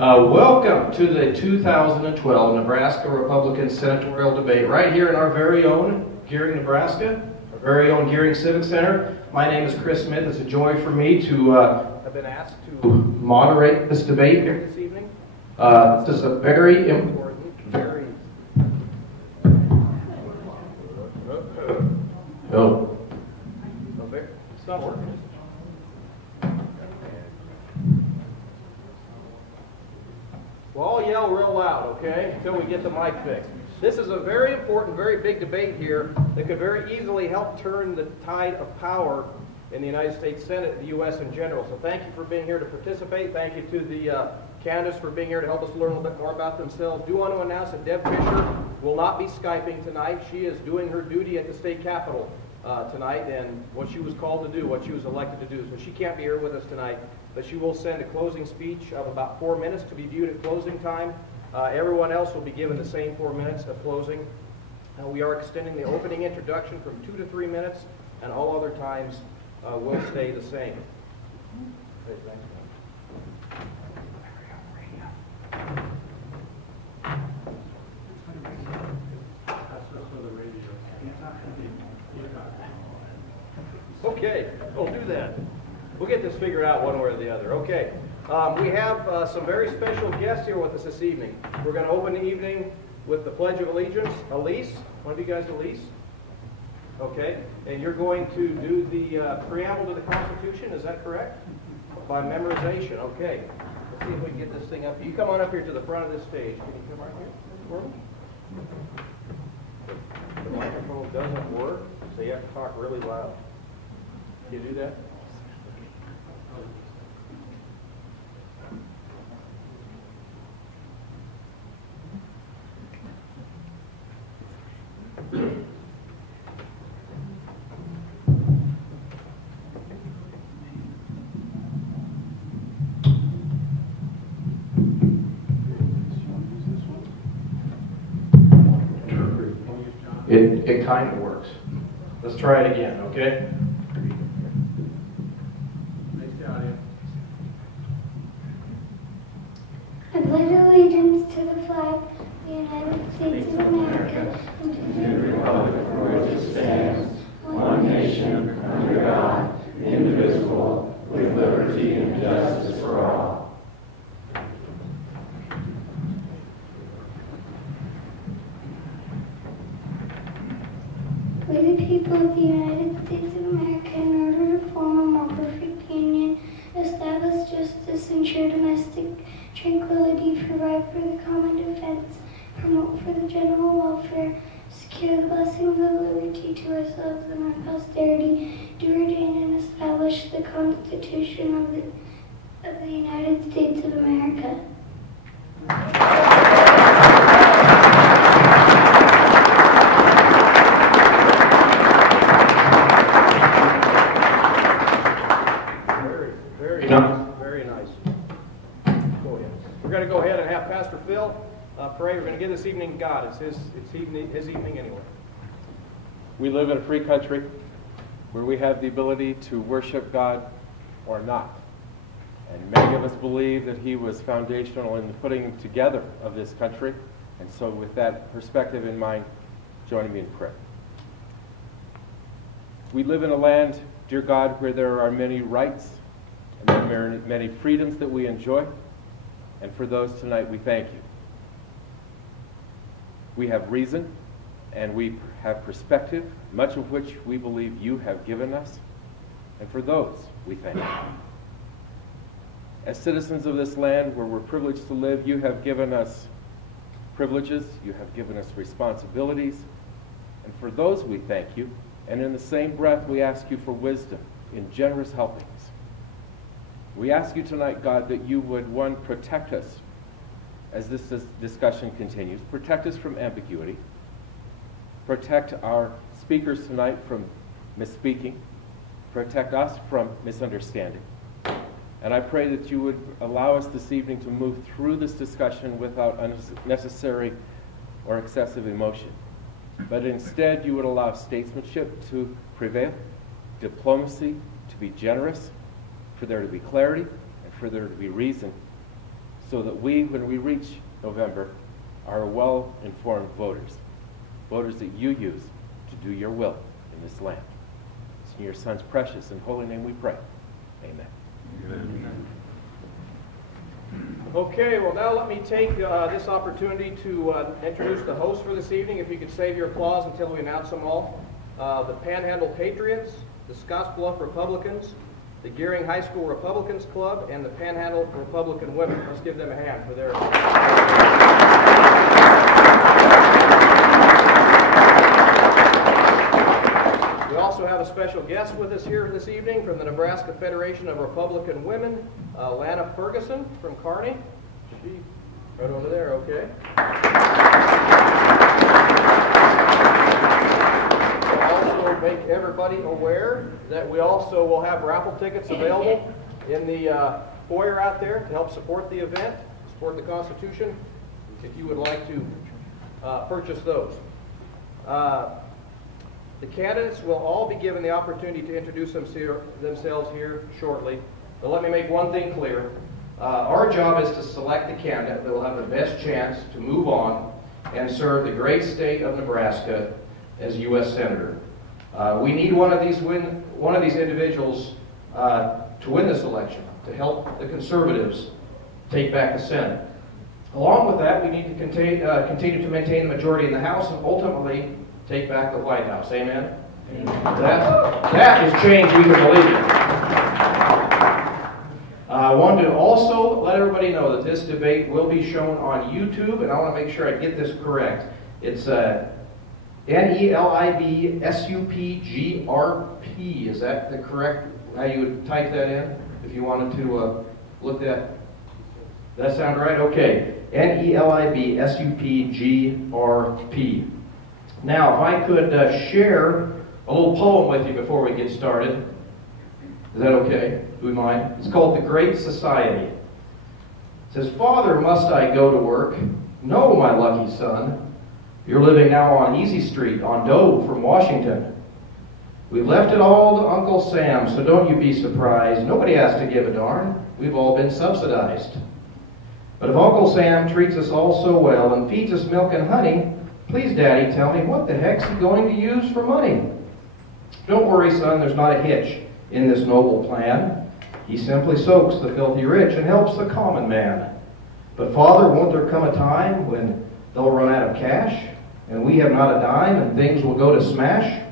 Welcome to the 2012 Nebraska Republican Senatorial Debate right here in our very own Gering, Nebraska, our very own Gering Civic Center. My name is Chris Smith. It's a joy for me to have been asked to moderate this debate here this evening. This is a very important, Oh. It's not working. We'll all yell real loud, okay, until we get the mic fixed. This is a very important, very big debate here that could very easily help turn the tide of power in the United States Senate and the U.S. in general. So thank you for being here to participate. Thank you to the candidates for being here to help us learn a little bit more about themselves. Do want to announce that Deb Fischer will not be Skyping tonight. She is doing her duty at the state capitol tonight and what she was called to do, what she was elected to do. So she can't be here with us tonight, but she will send a closing speech of about 4 minutes to be viewed at closing time. Everyone else will be given the same 4 minutes of closing. We are extending the opening introduction from 2 to 3 minutes, and all other times will stay the same. Okay, thanks. Okay, we'll do that. We'll get this figured out one way or the other. Okay, we have some very special guests here with us this evening. We're going to open the evening with the Pledge of Allegiance. Elise, one of you guys, Elise? Okay, and you're going to do the preamble to the Constitution, is that correct? By memorization, okay. Let's see if we can get this thing up. You come on up here to the front of this stage. Can you come right here for me? The microphone doesn't work, so you have to talk really loud. Can you do that? It kind of works. Let's try it again, okay? I pledge allegiance to the flag of the United States of America and to the republic for which it stands, one nation, under God, indivisible, with liberty and justice for all. We, the people of the United States of America, in order to form a more perfect union, establish justice, ensure domestic tranquility, provide for the common defense, promote for the general welfare, secure the blessings of liberty to ourselves and our posterity, do ordain and establish the Constitution of the United States of America. Very nice. Go ahead. We're going to go ahead and have Pastor Phil pray. We're going to give this evening to God. It's his evening anyway. We live in a free country where we have the ability to worship God or not. And many of us believe that He was foundational in the putting together of this country. And so with that perspective in mind, join me in prayer. We live in a land, dear God, where there are many rights and there are many freedoms that we enjoy. And for those tonight, we thank you. We have reason and we have perspective, much of which we believe you have given us. And for those, we thank you. As citizens of this land where we're privileged to live, you have given us privileges, you have given us responsibilities, and for those we thank you. And in the same breath, we ask you for wisdom in generous helpings. We ask you tonight, God, that you would, one, protect us as this discussion continues. Protect us from ambiguity. Protect our speakers tonight from misspeaking. Protect us from misunderstanding. And I pray that you would allow us this evening to move through this discussion without unnecessary or excessive emotion. But instead, you would allow statesmanship to prevail, diplomacy to be generous, for there to be clarity, and for there to be reason, so that we, when we reach November, are well-informed voters, voters that you use to do your will in this land. It's in your Son's precious and holy name we pray. Amen. Amen. Okay, well now let me take this opportunity to introduce the host for this evening. If you could save your applause until we announce them all. The Panhandle Patriots, the Scottsbluff Republicans, the Gering High School Republicans Club, and the Panhandle Republican Women. Let's give them a hand for their... We also have a special guest with us here this evening from the Nebraska Federation of Republican Women, Lana Ferguson from Kearney. She, right over there, okay. We'll also make everybody aware that we also will have raffle tickets available in the foyer out there to help support the event, support the Constitution, if you would like to purchase those. The candidates will all be given the opportunity to introduce themselves here shortly. But let me make one thing clear. Our job is to select the candidate that will have the best chance to move on and serve the great state of Nebraska as U.S. Senator. We need one of these individuals to win this election, to help the conservatives take back the Senate. Along with that, we need to continue to maintain the majority in the House and ultimately take back the White House. Amen? Amen. That is change we can believe in. I wanted to also let everybody know that this debate will be shown on YouTube, and I want to make sure I get this correct. It's nelibsupgrp. Is that the correct, how you would type that in if you wanted to look that? That sound right? Okay. nelibsupgrp. Now, if I could share a little poem with you before we get started. Is that okay? Do we mind? It's called The Great Society. It says, "Father, must I go to work? No, my lucky son. You're living now on Easy Street, on dough from Washington. We've left it all to Uncle Sam, so don't you be surprised. Nobody has to give a darn. We've all been subsidized. But if Uncle Sam treats us all so well and feeds us milk and honey, please, Daddy, tell me, what the heck's he going to use for money? Don't worry, son, there's not a hitch in this noble plan. He simply soaks the filthy rich and helps the common man. But, Father, won't there come a time when they'll run out of cash, and we have not a dime, and things will go to smash?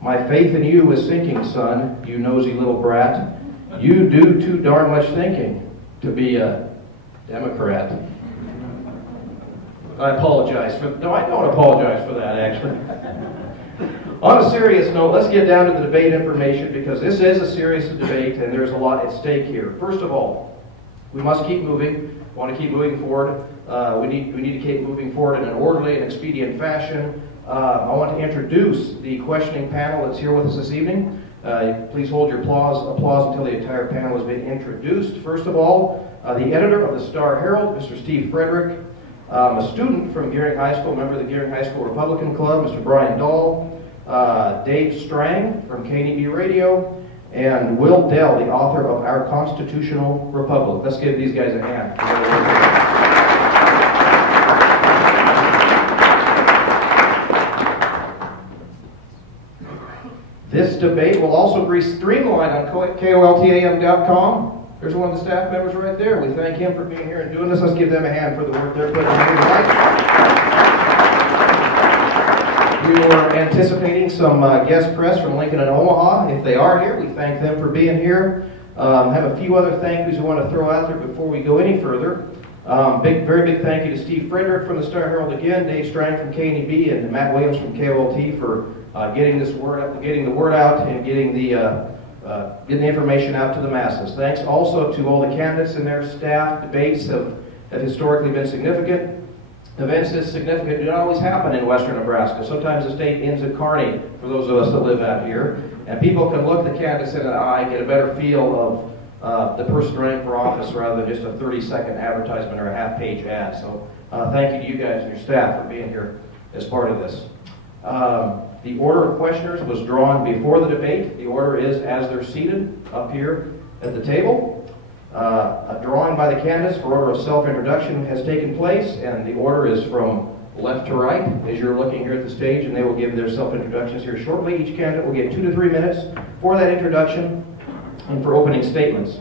My faith in you is sinking, son, you nosy little brat. You do too darn much thinking to be a Democrat." I apologize for, no, I don't apologize for that, actually. On a serious note, let's get down to the debate information, because this is a serious debate and there's a lot at stake here. First of all, we must keep moving. We want to keep moving forward. We need to keep moving forward in an orderly and expedient fashion. I want to introduce the questioning panel that's here with us this evening. Please hold your applause until the entire panel has been introduced. First of all, the editor of the Star-Herald, Mr. Steve Frederick. A student from Gering High School, member of the Gering High School Republican Club, Mr. Brian Dahl. Deb Strang from KNEB Radio, and Will Dell, the author of Our Constitutional Republic. Let's give these guys a hand. This debate will also be streamlined on KOLTAM.com. There's one of the staff members right there. We thank him for being here and doing this. Let's give them a hand for the work they're putting in tonight. We were anticipating some guest press from Lincoln and Omaha. If they are here, we thank them for being here. Have a few other thank yous we want to throw out there before we go any further. Very big thank you to Steve Frederick from the Star-Herald again, Dave Strang from KNEB, and Matt Williams from KOLT for getting the word out and getting the information out to the masses. Thanks also to all the candidates and their staff. Debates have historically been significant. Events this significant do not always happen in western Nebraska. Sometimes the state ends at Kearney for those of us that live out here. And people can look the candidates in the eye, get a better feel of the person running for office rather than just a 30-second advertisement or a half-page ad. So thank you to you guys and your staff for being here as part of this. The order of questioners was drawn before the debate. The order is as they're seated up here at the table. A drawing by the candidates for order of self-introduction has taken place, and the order is from left to right as you're looking here at the stage, and they will give their self-introductions here shortly. Each candidate will get 2 to 3 minutes for that introduction and for opening statements.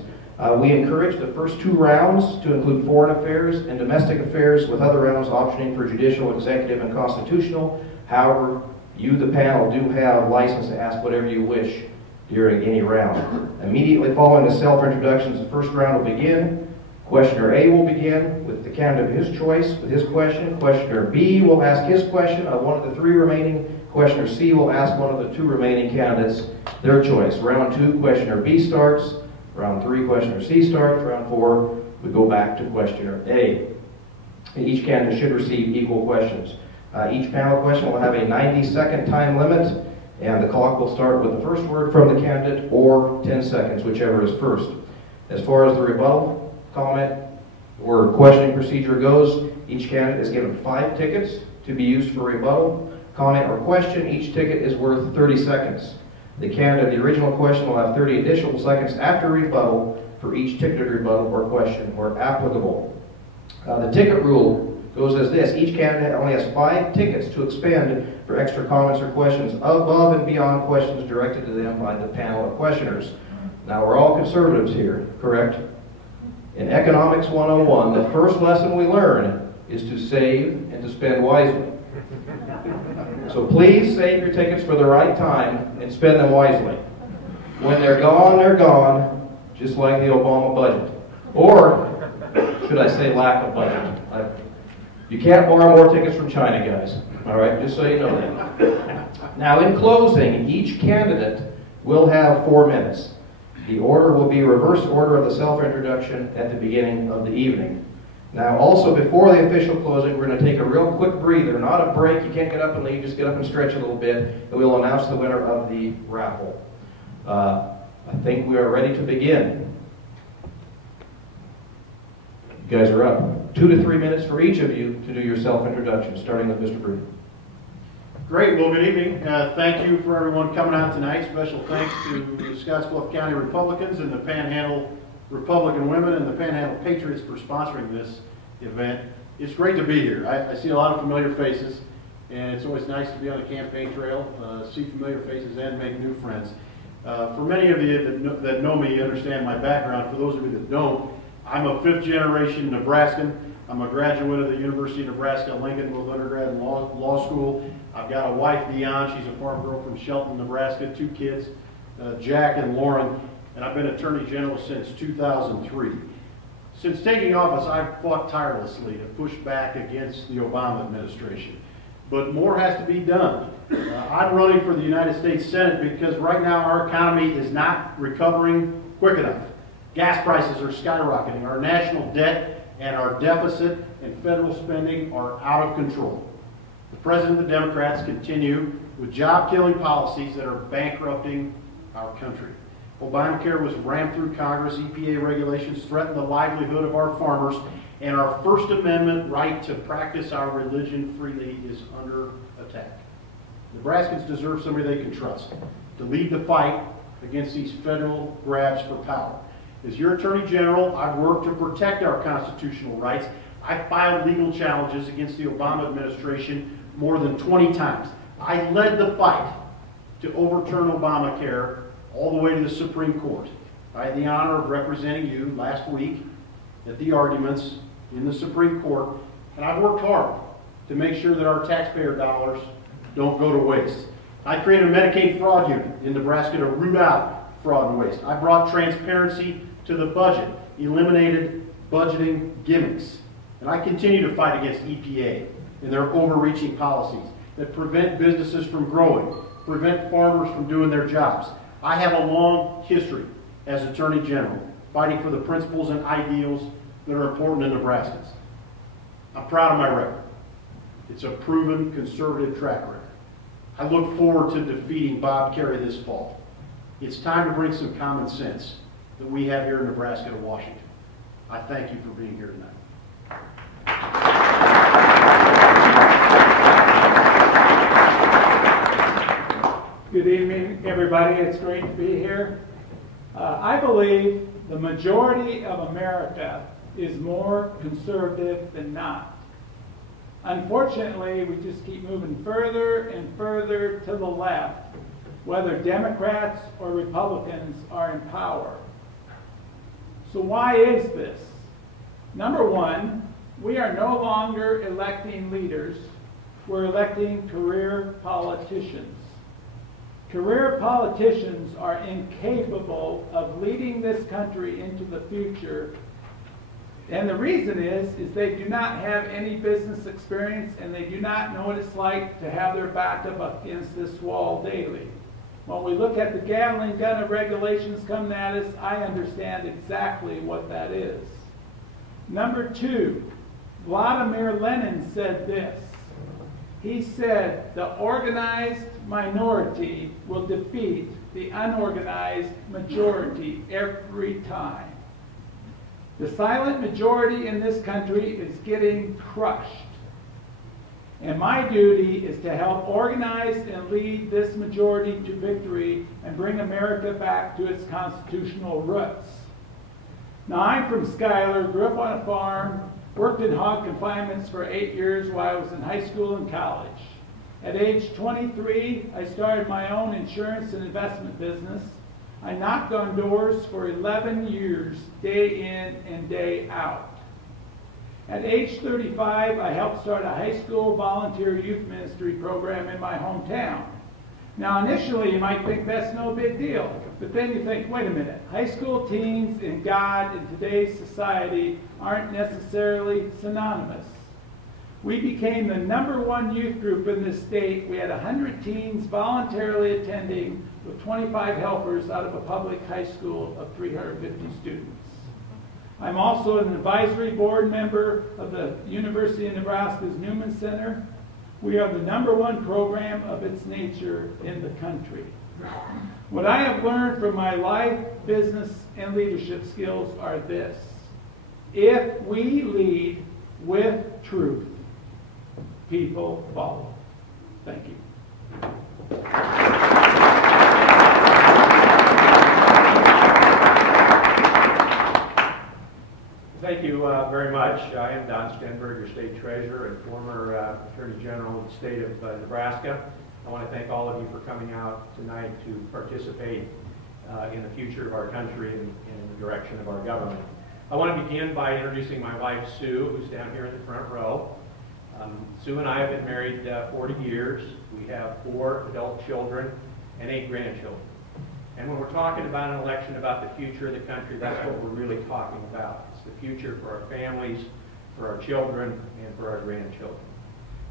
We encourage the first 2 rounds to include foreign affairs and domestic affairs, with other rounds optioning for judicial, executive, and constitutional. However, you, the panel, do have license to ask whatever you wish during any round. Immediately following the self-introductions, the first round will begin. Questioner A will begin with the candidate of his choice with his question. Questioner B will ask his question of one of the 3 remaining. Questioner C will ask one of the 2 remaining candidates their choice. Round 2, questioner B starts. Round 3, questioner C starts. Round 4, we go back to questioner A. Each candidate should receive equal questions. Each panel question will have a 90-second time limit, and the clock will start with the first word from the candidate or 10 seconds, whichever is first. As far as the rebuttal, comment, or questioning procedure goes, each candidate is given 5 tickets to be used for rebuttal, comment, or question. Each ticket is worth 30 seconds. The candidate of the original question will have 30 additional seconds after rebuttal for each ticketed rebuttal or question where applicable. The ticket rule goes as this. Each candidate only has 5 tickets to expend for extra comments or questions above and beyond questions directed to them by the panel of questioners. Now, we're all conservatives here, correct? In Economics 101, the first lesson we learn is to save and to spend wisely. So please save your tickets for the right time and spend them wisely. When they're gone, just like the Obama budget. Or, should I say lack of budget. You can't borrow more tickets from China, guys. All right, just so you know that. Now, in closing, each candidate will have 4 minutes. The order will be reverse order of the self-introduction at the beginning of the evening. Now, also, before the official closing, we're going to take a real quick breather. Not a break. You can't get up and leave. Just get up and stretch a little bit, and we'll announce the winner of the raffle. I think we are ready to begin. You guys are up. 2 to 3 minutes for each of you to do your self-introduction, starting with Mr. Bruning. Great. Well, good evening. Thank you for everyone coming out tonight. Special thanks to the Scottsbluff County Republicans and the Panhandle Republican Women and the Panhandle Patriots for sponsoring this event. It's great to be here. I see a lot of familiar faces, and it's always nice to be on the campaign trail, see familiar faces, and make new friends. For many of you that know me, understand my background. For those of you that don't, I'm a 5th-generation Nebraskan. I'm a graduate of the University of Nebraska-Lincoln, both undergrad and law school. I've got a wife, Dion. She's a farm girl from Shelton, Nebraska. 2 kids, Jack and Lauren. And I've been Attorney General since 2003. Since taking office, I've fought tirelessly to push back against the Obama administration. But more has to be done. I'm running for the United States Senate because right now our economy is not recovering quick enough. Gas prices are skyrocketing. Our national debt and our deficit and federal spending are out of control. The President and the Democrats continue with job-killing policies that are bankrupting our country. Obamacare was rammed through Congress. EPA regulations threaten the livelihood of our farmers, and our First Amendment right to practice our religion freely is under attack. Nebraskans deserve somebody they can trust to lead the fight against these federal grabs for power. As your Attorney General, I've worked to protect our constitutional rights. I filed legal challenges against the Obama administration more than 20 times. I led the fight to overturn Obamacare all the way to the Supreme Court. I had the honor of representing you last week at the arguments in the Supreme Court, and I've worked hard to make sure that our taxpayer dollars don't go to waste. I created a Medicaid fraud unit in Nebraska to root out fraud and waste. I brought transparency to the budget, eliminated budgeting gimmicks, and I continue to fight against EPA and their overreaching policies that prevent businesses from growing, prevent farmers from doing their jobs. I have a long history as Attorney General fighting for the principles and ideals that are important to Nebraskans. I'm proud of my record. It's a proven conservative track record. I look forward to defeating Bob Kerrey this fall. It's time to bring some common sense that we have here in Nebraska to Washington. I thank you for being here tonight. Good evening, everybody. It's great to be here. I believe The majority of America is more conservative than not. Unfortunately, we just keep moving further and further to the left, whether Democrats or Republicans are in power. So why is this? Number one, we are no longer electing leaders, we're electing career politicians. Career politicians are incapable of leading this country into the future. And the reason is they do not have any business experience and they do not know what it's like to have their back up against this wall daily. When we look at the gambling gun of regulations coming at us, I understand exactly what that is. Number two, Vladimir Lenin said this. He said, the organized minority will defeat the unorganized majority every time. The silent majority in this country is getting crushed. And my duty is to help organize and lead this majority to victory and bring America back to its constitutional roots. Now, I'm from Schuyler, grew up on a farm, worked in hog confinements for 8 years while I was in high school and college. At age 23, I started my own insurance and investment business. I knocked on doors for 11 years, day in and day out. At age 35, I helped start a high school volunteer youth ministry program in my hometown. Now, initially, you might think that's no big deal, but then you think, wait a minute, high school teens and God in today's society aren't necessarily synonymous. We became the #1 youth group in this state. We had 100 teens voluntarily attending with 25 helpers out of a public high school of 350 students. I'm also an advisory board member of the University of Nebraska's Newman Center. We are the #1 program of its nature in the country. What I have learned from my life, business, and leadership skills are this. If we lead with truth, people follow. Thank you. Thank you very much. I am Don Stenberg, your state treasurer and former attorney general of the state of Nebraska. I want to thank all of you for coming out tonight to participate in the future of our country and in the direction of our government. I want to begin by introducing my wife, Sue, who's down here in the front row. Sue and I have been married 40 years. We have 4 adult children and 8 grandchildren. And when we're talking about an election about the future of the country, that's what we're really talking about. It's the future for our families, for our children, and for our grandchildren.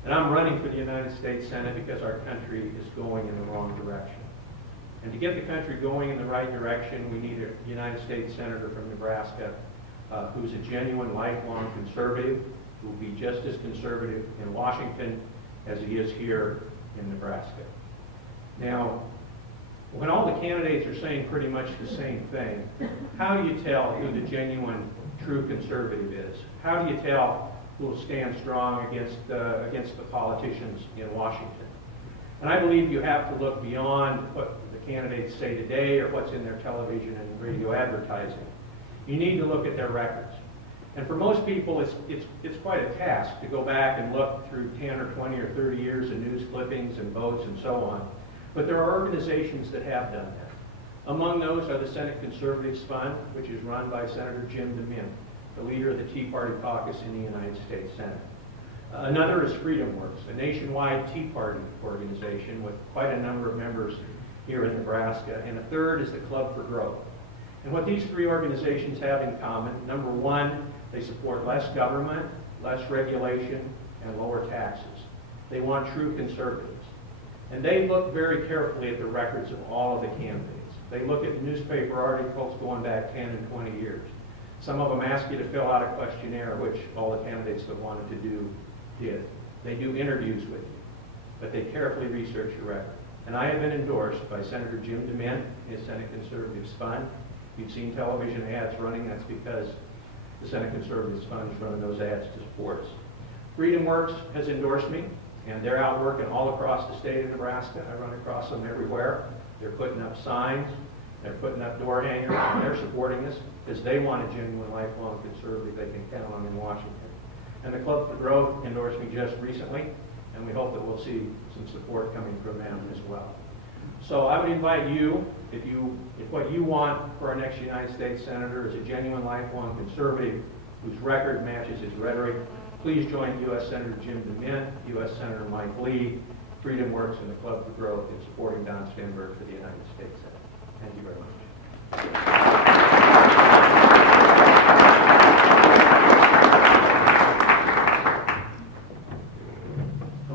And I'm running for the United States Senate because our country is going in the wrong direction. And to get the country going in the right direction, we need a United States Senator from Nebraska who's a genuine lifelong conservative, who will be just as conservative in Washington as he is here in Nebraska. Now, when all the candidates are saying pretty much the same thing, how do you tell who the genuine, true conservative is? How do you tell who will stand strong against the politicians in Washington? And I believe you have to look beyond what the candidates say today or what's in their television and radio advertising. You need to look at their records. And for most people, it's quite a task to go back and look through 10 or 20 or 30 years of news clippings and votes and so on. But there are organizations that have done that. Among those are the Senate Conservatives Fund, which is run by Senator Jim DeMint, the leader of the Tea Party caucus in the United States Senate. Another is Freedom Works, a nationwide Tea Party organization with quite a number of members here in Nebraska. And a third is the Club for Growth. And what these 3 organizations have in common, number one, they support less government, less regulation, and lower taxes. They want true conservatives. And they look very carefully at the records of all of the candidates. They look at newspaper articles going back 10 and 20 years. Some of them ask you to fill out a questionnaire, which all the candidates that wanted to do did. They do interviews with you, but they carefully research your record. And I have been endorsed by Senator Jim DeMint, his Senate Conservatives Fund. If you've seen television ads running, that's because the Senate Conservatives Fund is running those ads to support us. Freedom Works has endorsed me. And they're out working all across the state of Nebraska. I run across them everywhere. They're putting up signs. They're putting up door hangers, and they're supporting us because they want a genuine, lifelong conservative they can count on in Washington. And the Club for Growth endorsed me just recently, and we hope that we'll see some support coming from them as well. So I would invite you, if what you want for our next United States Senator is a genuine, lifelong conservative whose record matches his rhetoric, please join U.S. Senator Jim DeMint, U.S. Senator Mike Lee, Freedom Works, and the Club for Growth in supporting Don Stenberg for the United States Senate. Thank you very much.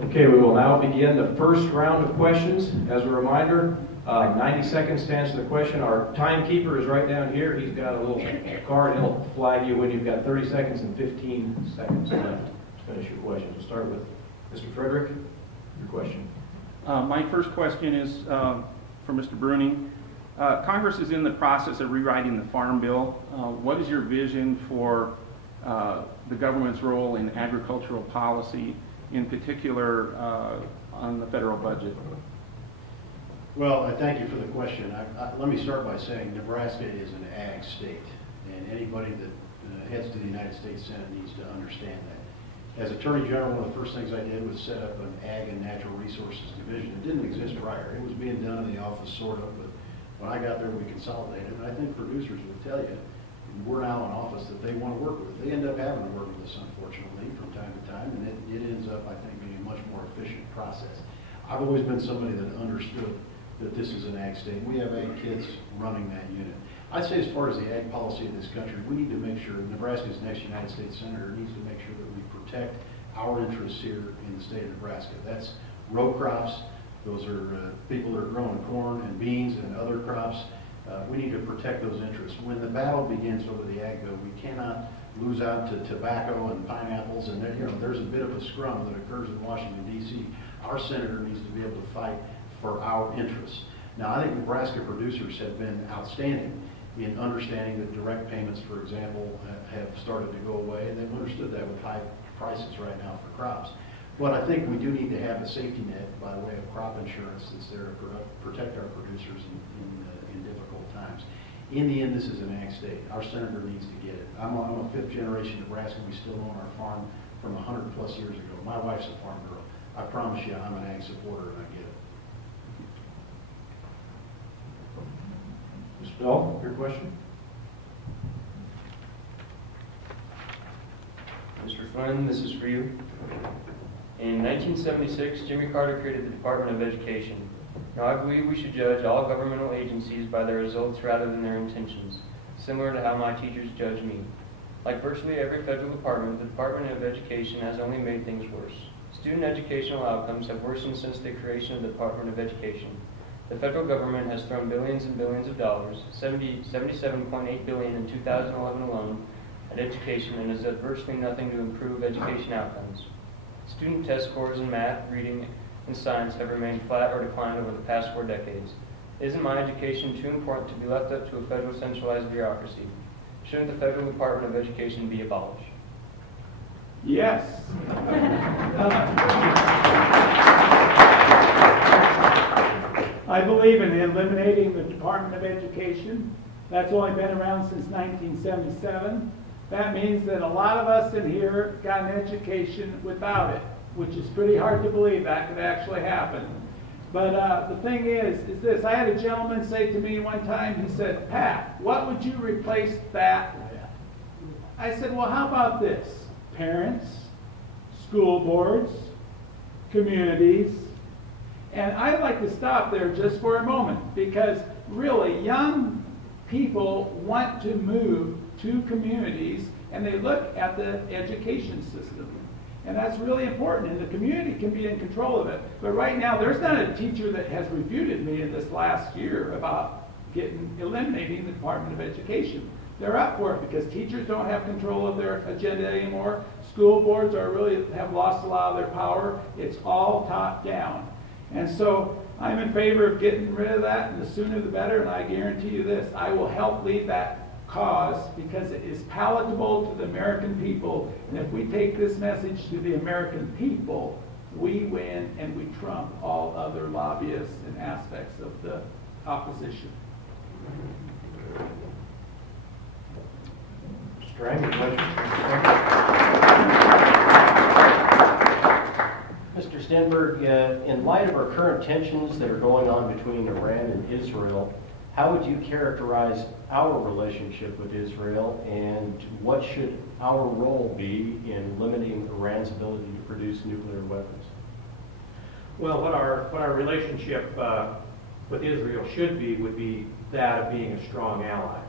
Okay, we will now begin the first round of questions. As a reminder, 90 seconds to answer the question. Our timekeeper is right down here. He's got a little card. He'll flag you when you've got 30 seconds and 15 seconds left to finish your questions. We'll start with Mr. Frederick. Your question. My first question is for Mr. Bruning. Congress is in the process of rewriting the Farm Bill. What is your vision for the government's role in agricultural policy, in particular on the federal budget? Well, I thank you for the question. Let me start by saying Nebraska is an ag state, and anybody that heads to the United States Senate needs to understand that. As Attorney General, one of the first things I did was set up an Ag and Natural Resources Division. It didn't exist prior. It was being done in the office, sort of, but when I got there, we consolidated. And I think producers will tell you, we're now in office that they want to work with. They end up having to work with us, unfortunately, from time to time, and it ends up, I think, being a much more efficient process. I've always been somebody that understood that this is an ag state. We have ag kids running that unit. I'd say as far as the ag policy of this country, we need to make sure, Nebraska's next United States Senator needs to make sure that we protect our interests here in the state of Nebraska. That's row crops. Those are people that are growing corn and beans and other crops. We need to protect those interests. When the battle begins over the ag bill, we cannot lose out to tobacco and pineapples, and there's a bit of a scrum that occurs in Washington, D.C. Our senator needs to be able to fight for our interests. Now, I think Nebraska producers have been outstanding in understanding that direct payments, for example, have started to go away, and they've understood that with high prices right now for crops. But I think we do need to have a safety net by way of crop insurance that's there to protect our producers in difficult times. In the end, this is an ag state. Our senator needs to get it. I'm a fifth generation Nebraskan. We still own our farm from 100 plus years ago. My wife's a farm girl. I promise you I'm an ag supporter and I get it. Mr. Dahl, your question? Mr. Flynn, this is for you. In 1976, Jimmy Carter created the Department of Education. Now, I believe we should judge all governmental agencies by their results rather than their intentions, similar to how my teachers judge me. Like virtually every federal department, the Department of Education has only made things worse. Student educational outcomes have worsened since the creation of the Department of Education. The federal government has thrown billions and billions of dollars, $77.8 billion in 2011 alone, at education and has done virtually nothing to improve education outcomes. Student test scores in math, reading, and science have remained flat or declined over the past 4 decades. Isn't my education too important to be left up to a federal centralized bureaucracy? Shouldn't the federal Department of Education be abolished? Yes. I believe in eliminating the Department of Education. That's only been around since 1977. That means that a lot of us in here got an education without it, which is pretty hard to believe that could actually happen. But the thing is this. I had a gentleman say to me one time, he said, "Pat, what would you replace that with?" I said, well, how about this? Parents, school boards, communities. And I'd like to stop there just for a moment, because really young people want to move to communities and they look at the education system. And that's really important, and the community can be in control of it. But right now, there's not a teacher that has refuted me in this last year about eliminating the Department of Education. They're up for it because teachers don't have control of their agenda anymore. School boards have lost a lot of their power. It's all top down. And so I'm in favor of getting rid of that, and the sooner the better, and I guarantee you this, I will help lead that cause because it is palatable to the American people. And if we take this message to the American people, we win and we trump all other lobbyists and aspects of the opposition. Strang, Mr. Stenberg, in light of our current tensions that are going on between Iran and Israel, how would you characterize our relationship with Israel, and what should our role be in limiting Iran's ability to produce nuclear weapons? Well, what our relationship with Israel should be would be that of being a strong ally.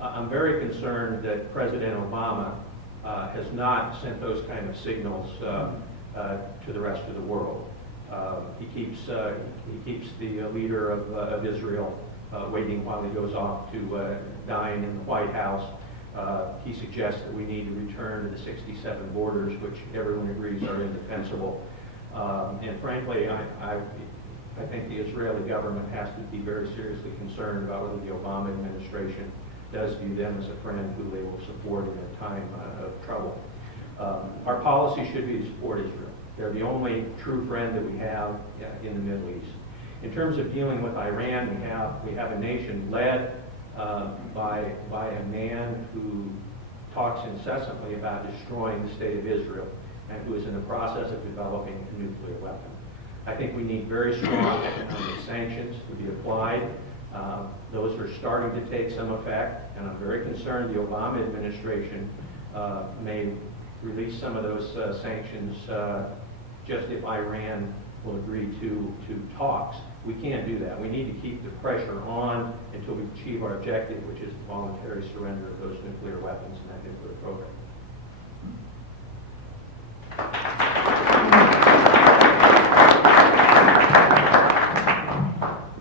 I'm very concerned that President Obama has not sent those kind of signals to the rest of the world. He keeps the leader of Israel waiting while he goes off to dine in the White House. He suggests that we need to return to the 67 borders, which everyone agrees are indefensible. And frankly, I think the Israeli government has to be very seriously concerned about whether the Obama administration does view them as a friend who they will support in a time of trouble. Our policy should be to support Israel. They're the only true friend that we have in the Middle East. In terms of dealing with Iran, we have a nation led by a man who talks incessantly about destroying the state of Israel and who is in the process of developing a nuclear weapon. I think we need very strong economic sanctions to be applied. Those are starting to take some effect, and I'm very concerned the Obama administration may release some of those sanctions just if Iran will agree to talks. We can't do that. We need to keep the pressure on until we achieve our objective, which is the voluntary surrender of those nuclear weapons and that nuclear program.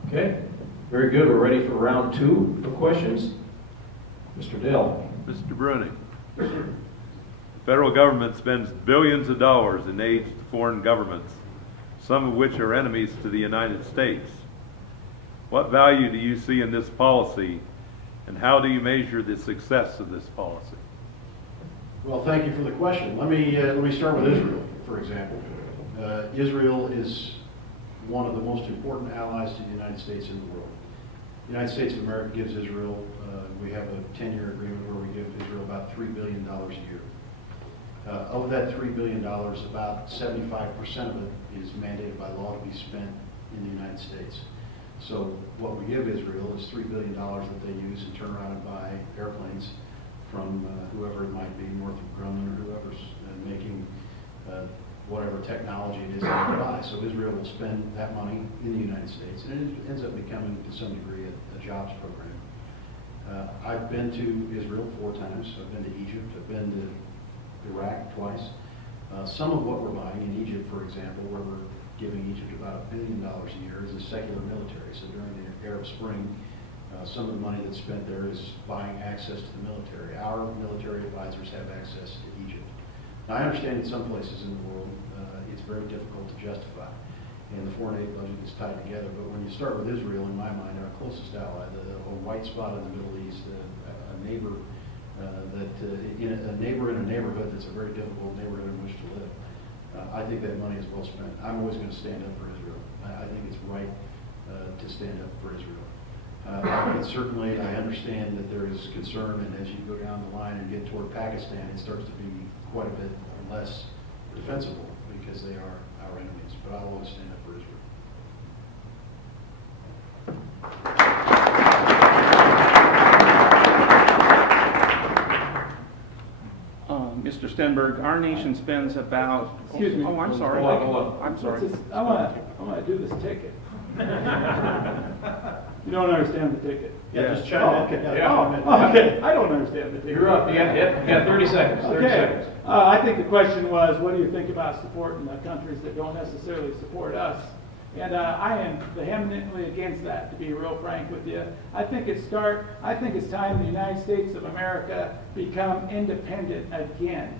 Okay, very good. We're ready for round 2 of questions. Mr. Dell. Mr. Bruning. The federal government spends billions of dollars in aid to foreign governments, some of which are enemies to the United States. What value do you see in this policy, and how do you measure the success of this policy? Well, thank you for the question. Let me start with Israel, for example. Israel is one of the most important allies to the United States in the world. The United States of America gives Israel, we have a 10-year agreement where we give Israel about $3 billion a year. Of that $3 billion, about 75% of it is mandated by law to be spent in the United States. So what we give Israel is $3 billion that they use and turn around and buy airplanes from whoever it might be, Northrop Grumman or whoever's making whatever technology it is that they buy. So Israel will spend that money in the United States, and it ends up becoming, to some degree, a jobs program. I've been to Israel 4 times. I've been to Egypt. I've been to Iraq twice. Some of what we're buying in Egypt, for example, where we're giving Egypt about $1 billion a year, is a secular military. So during the Arab Spring, some of the money that's spent there is buying access to the military. Our military advisors have access to Egypt. Now, I understand in some places in the world it's very difficult to justify, and the foreign aid budget is tied together. But when you start with Israel, in my mind, our closest ally, a white spot in the Middle East, a neighbor a neighbor in a neighborhood that's a very difficult neighborhood in which to live. I think that money is well spent. I'm always going to stand up for Israel. I think it's right to stand up for Israel. But certainly, I understand that there is concern, and as you go down the line and get toward Pakistan, it starts to be quite a bit less defensible because they are our enemies. But I'll always stand up for Israel. Mr. Stenberg, our nation spends about... Excuse me. Oh, I'm sorry. I'm sorry. I want to do this ticket. You don't understand the ticket. Yeah, just chime in. Okay. Okay. I don't understand the ticket. You're up. You got 30 seconds. 30 seconds. I think the question was, what do you think about supporting the countries that don't necessarily support us? And I am vehemently against that, to be real frank with you. I think it's time the United States of America become independent again.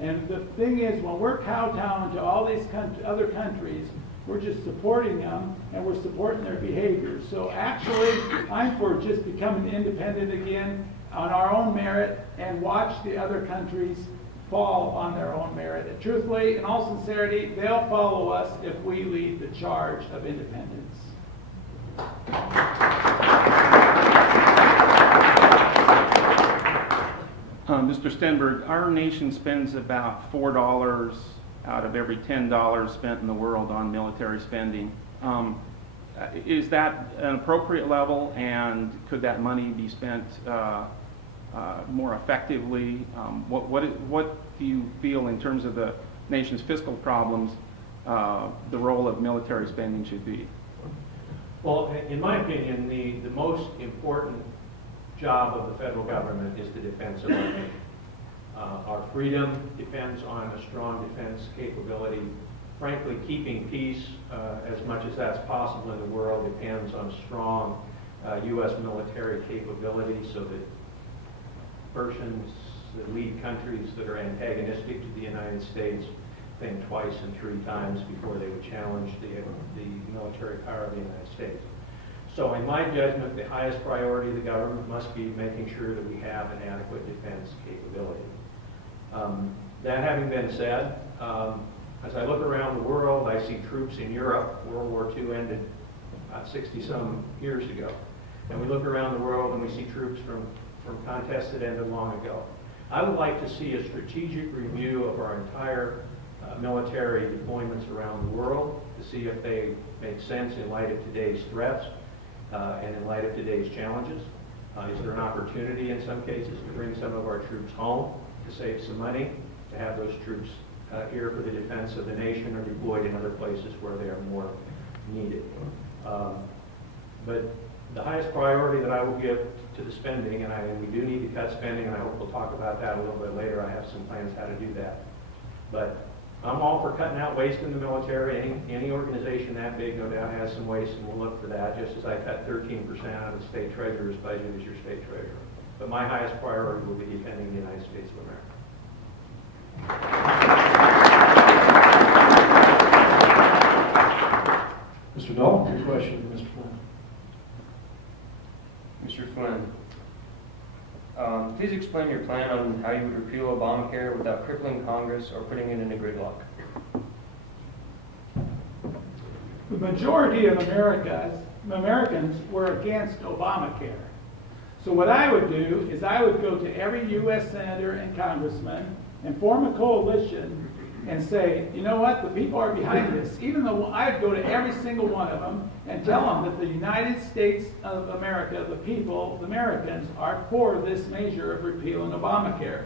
And the thing is, when we're kowtowing to all these other countries, we're just supporting them, and we're supporting their behaviors. So actually, I'm for just becoming independent again on our own merit and watch the other countries fall on their own merit. And truthfully, in all sincerity, they'll follow us if we lead the charge of independence. Mr. Stenberg, our nation spends about $4 out of every $10 spent in the world on military spending. Is that an appropriate level, and could that money be spent more effectively? What do you feel in terms of the nation's fiscal problems, the role of military spending should be? Well, in my opinion, the most important job of the federal government is the defense of our nation. Our freedom depends on a strong defense capability. Frankly, keeping peace as much as that's possible in the world depends on strong U.S. military capability, so that persons that lead countries that are antagonistic to the United States think twice and three times before they would challenge the military power of the United States. So in my judgment, the highest priority of the government must be making sure that we have an adequate defense capability. That having been said, as I look around the world, I see troops in Europe. World War II ended about 60-some years ago. And we look around the world and we see troops from contests that ended long ago. I would like to see a strategic review of our entire military deployments around the world to see if they make sense in light of today's threats and in light of today's challenges. Is there an opportunity in some cases to bring some of our troops home to save some money, to have those troops here for the defense of the nation or deployed in other places where they are more needed? But the highest priority that I will give to the spending, and we do need to cut spending, and I hope we'll talk about that a little bit later. I have some plans how to do that. But I'm all for cutting out waste in the military. Any organization that big, no doubt, has some waste, and we'll look for that, just as I cut 13% out of the state treasurer's budget as your state treasurer. But my highest priority will be defending the United States of America. Mr. Dahl, your question to Mr. Flynn. Mr. Flynn, please explain your plan on how you would repeal Obamacare without crippling Congress or putting it into gridlock. The majority of Americans were against Obamacare. So what I would do is I would go to every U.S. senator and congressman and form a coalition and say, you know what, the people are behind this. Even though I'd go to every single one of them and tell them that the United States of America, the people, the Americans, are for this measure of repealing Obamacare.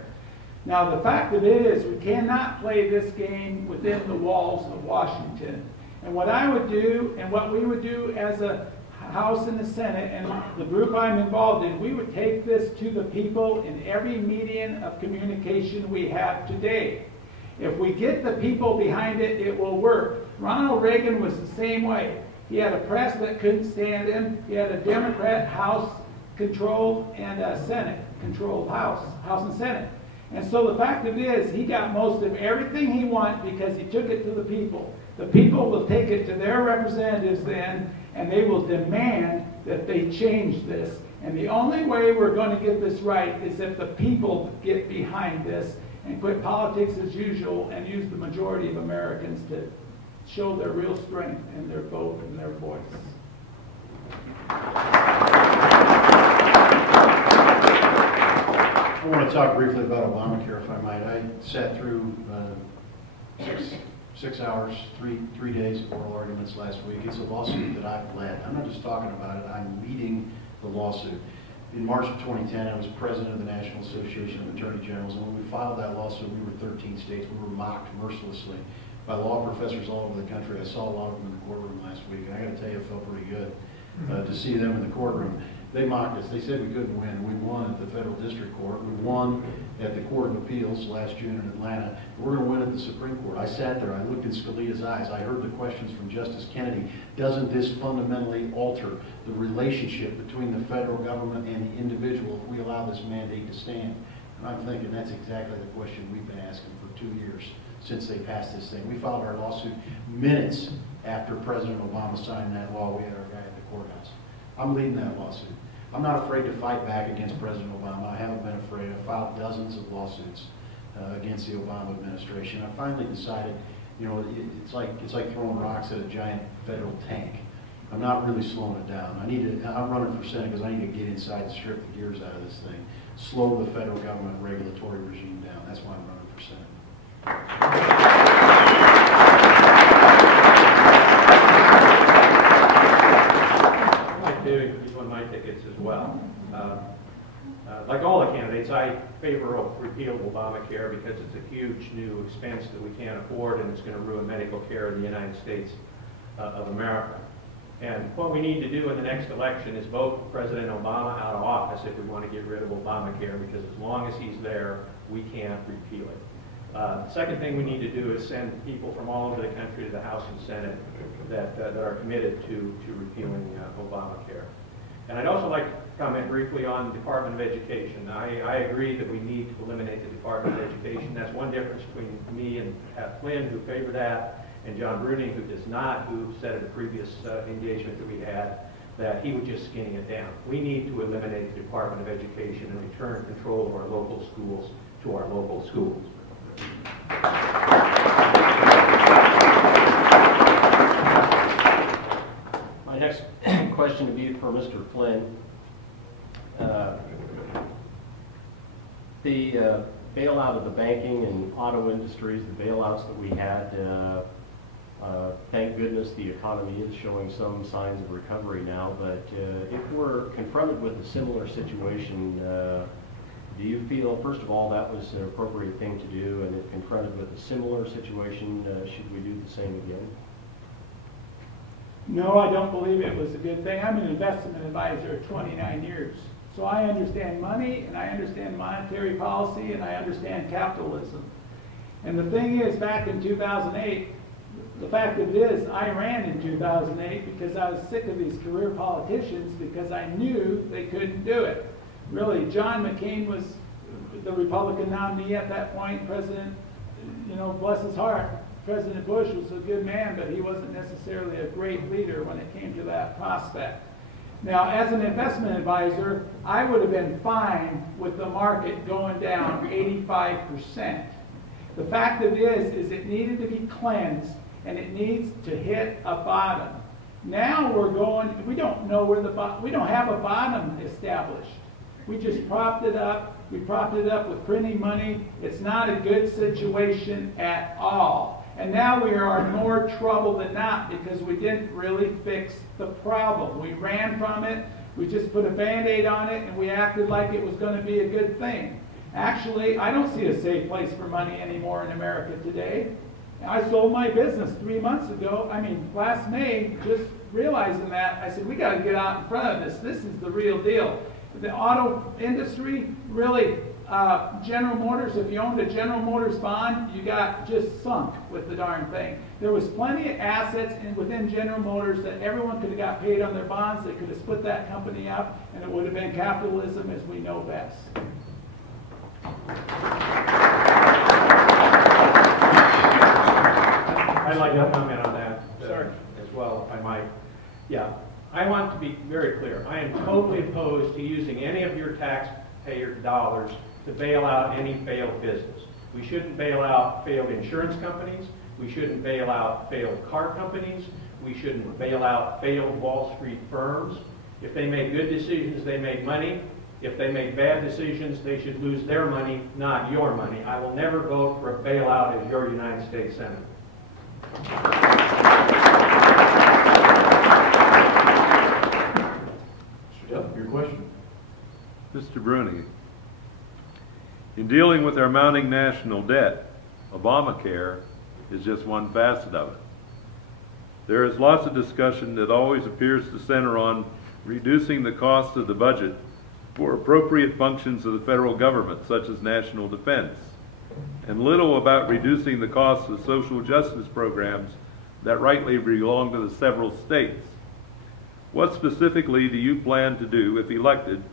Now, the fact of it is we cannot play this game within the walls of Washington. And what I would do, and what we would do as a House and the Senate, and the group I'm involved in, we would take this to the people in every medium of communication we have today. If we get the people behind it, it will work. Ronald Reagan was the same way. He had a press that couldn't stand him. He had a Democrat House controlled and a Senate controlled House and Senate. And so the fact of it is, he got most of everything he wanted because he took it to the people. The people will take it to their representatives then, and they will demand that they change this. And the only way we're going to get this right is if the people get behind this and quit politics as usual and use the majority of Americans to show their real strength in their vote and their voice. I want to talk briefly about Obamacare, if I might. I sat through 6 hours, three days of oral arguments last week. It's a lawsuit that I've led. I'm not just talking about it, I'm leading the lawsuit. In March of 2010, I was president of the National Association of Attorney Generals, and when we filed that lawsuit, we were 13 states. We were mocked mercilessly by law professors all over the country. I saw a lot of them in the courtroom last week, and I got to tell you, it felt pretty good to see them in the courtroom. They mocked us. They said we couldn't win. We won at the federal district court. We won at the Court of Appeals last June in Atlanta. We're going to win at the Supreme Court. I sat there. I looked in Scalia's eyes. I heard the questions from Justice Kennedy. Doesn't this fundamentally alter the relationship between the federal government and the individual if we allow this mandate to stand? And I'm thinking that's exactly the question we've been asking for 2 years since they passed this thing. We filed our lawsuit minutes after President Obama signed that law. We had our guy at the courthouse. I'm leading that lawsuit. I'm not afraid to fight back against President Obama. I haven't been afraid. I filed dozens of lawsuits against the Obama administration. I finally decided, you know, it's like throwing rocks at a giant federal tank. I'm not really slowing it down. I'm running for Senate because I need to get inside and strip the gears out of this thing. Slow the federal government regulatory regime down. That's why I'm running for Senate. I'd like to use one of my tickets as well. Like all the candidates, I favor repeal of Obamacare because it's a huge new expense that we can't afford, and it's going to ruin medical care in the United States of America. And what we need to do in the next election is vote President Obama out of office if we want to get rid of Obamacare, because as long as he's there, we can't repeal it. The second thing we need to do is send people from all over the country to the House and Senate that are committed to repealing Obamacare. And I'd also like to comment briefly on the Department of Education. I agree that we need to eliminate the Department of Education. That's one difference between me and Flynn, who favor that, and Jon Bruning, who does not, who said at a previous engagement that we had that he was just skinning it down. We need to eliminate the Department of Education and return control of our local schools to our local schools. My next question would be for Mr. Flynn. The bailout of the banking and auto industries, the bailouts that we had, thank goodness the economy is showing some signs of recovery now, but if we're confronted with a similar situation, do you feel, first of all, that was an appropriate thing to do, and if confronted with a similar situation, should we do the same again? No, I don't believe it was a good thing. I'm an investment advisor of 29 years. So I understand money, and I understand monetary policy, and I understand capitalism. And the thing is, back in 2008, the fact of it is, I ran in 2008 because I was sick of these career politicians, because I knew they couldn't do it. Really, John McCain was the Republican nominee at that point. President, bless his heart, President Bush was a good man, but he wasn't necessarily a great leader when it came to that prospect. Now, as an investment advisor, I would have been fine with the market going down 85%. The fact of it is it needed to be cleansed, and it needs to hit a bottom. Now we don't know where we don't have a bottom established. We just propped it up. We propped it up with printing money. It's not a good situation at all. And now we are in more trouble than not because we didn't really fix the problem. We ran from it. We just put a Band-Aid on it, and we acted like it was going to be a good thing. Actually, I don't see a safe place for money anymore in America today. I sold my business 3 months ago. Last May, just realizing that, I said, we got to get out in front of this. This is the real deal. The auto industry, really, General Motors, if you owned a General Motors bond, you got just sunk with the darn thing. There was plenty of assets within General Motors that everyone could have got paid on their bonds. They could have split that company up, and it would have been capitalism as we know best. I'd like to comment on that as well, if I might. Yeah, I want to be very clear. I am totally opposed to using any of your taxpayer dollars to bail out any failed business. We shouldn't bail out failed insurance companies. We shouldn't bail out failed car companies. We shouldn't bail out failed Wall Street firms. If they make good decisions, they make money. If they make bad decisions, they should lose their money, not your money. I will never vote for a bailout as your United States Senator. Mr. Deb, your question. Mr. Bruning, in dealing with our mounting national debt, Obamacare is just one facet of it. There is lots of discussion that always appears to center on reducing the cost of the budget for appropriate functions of the federal government, such as national defense, and little about reducing the costs of social justice programs that rightly belong to the several states. What specifically do you plan to do, if elected,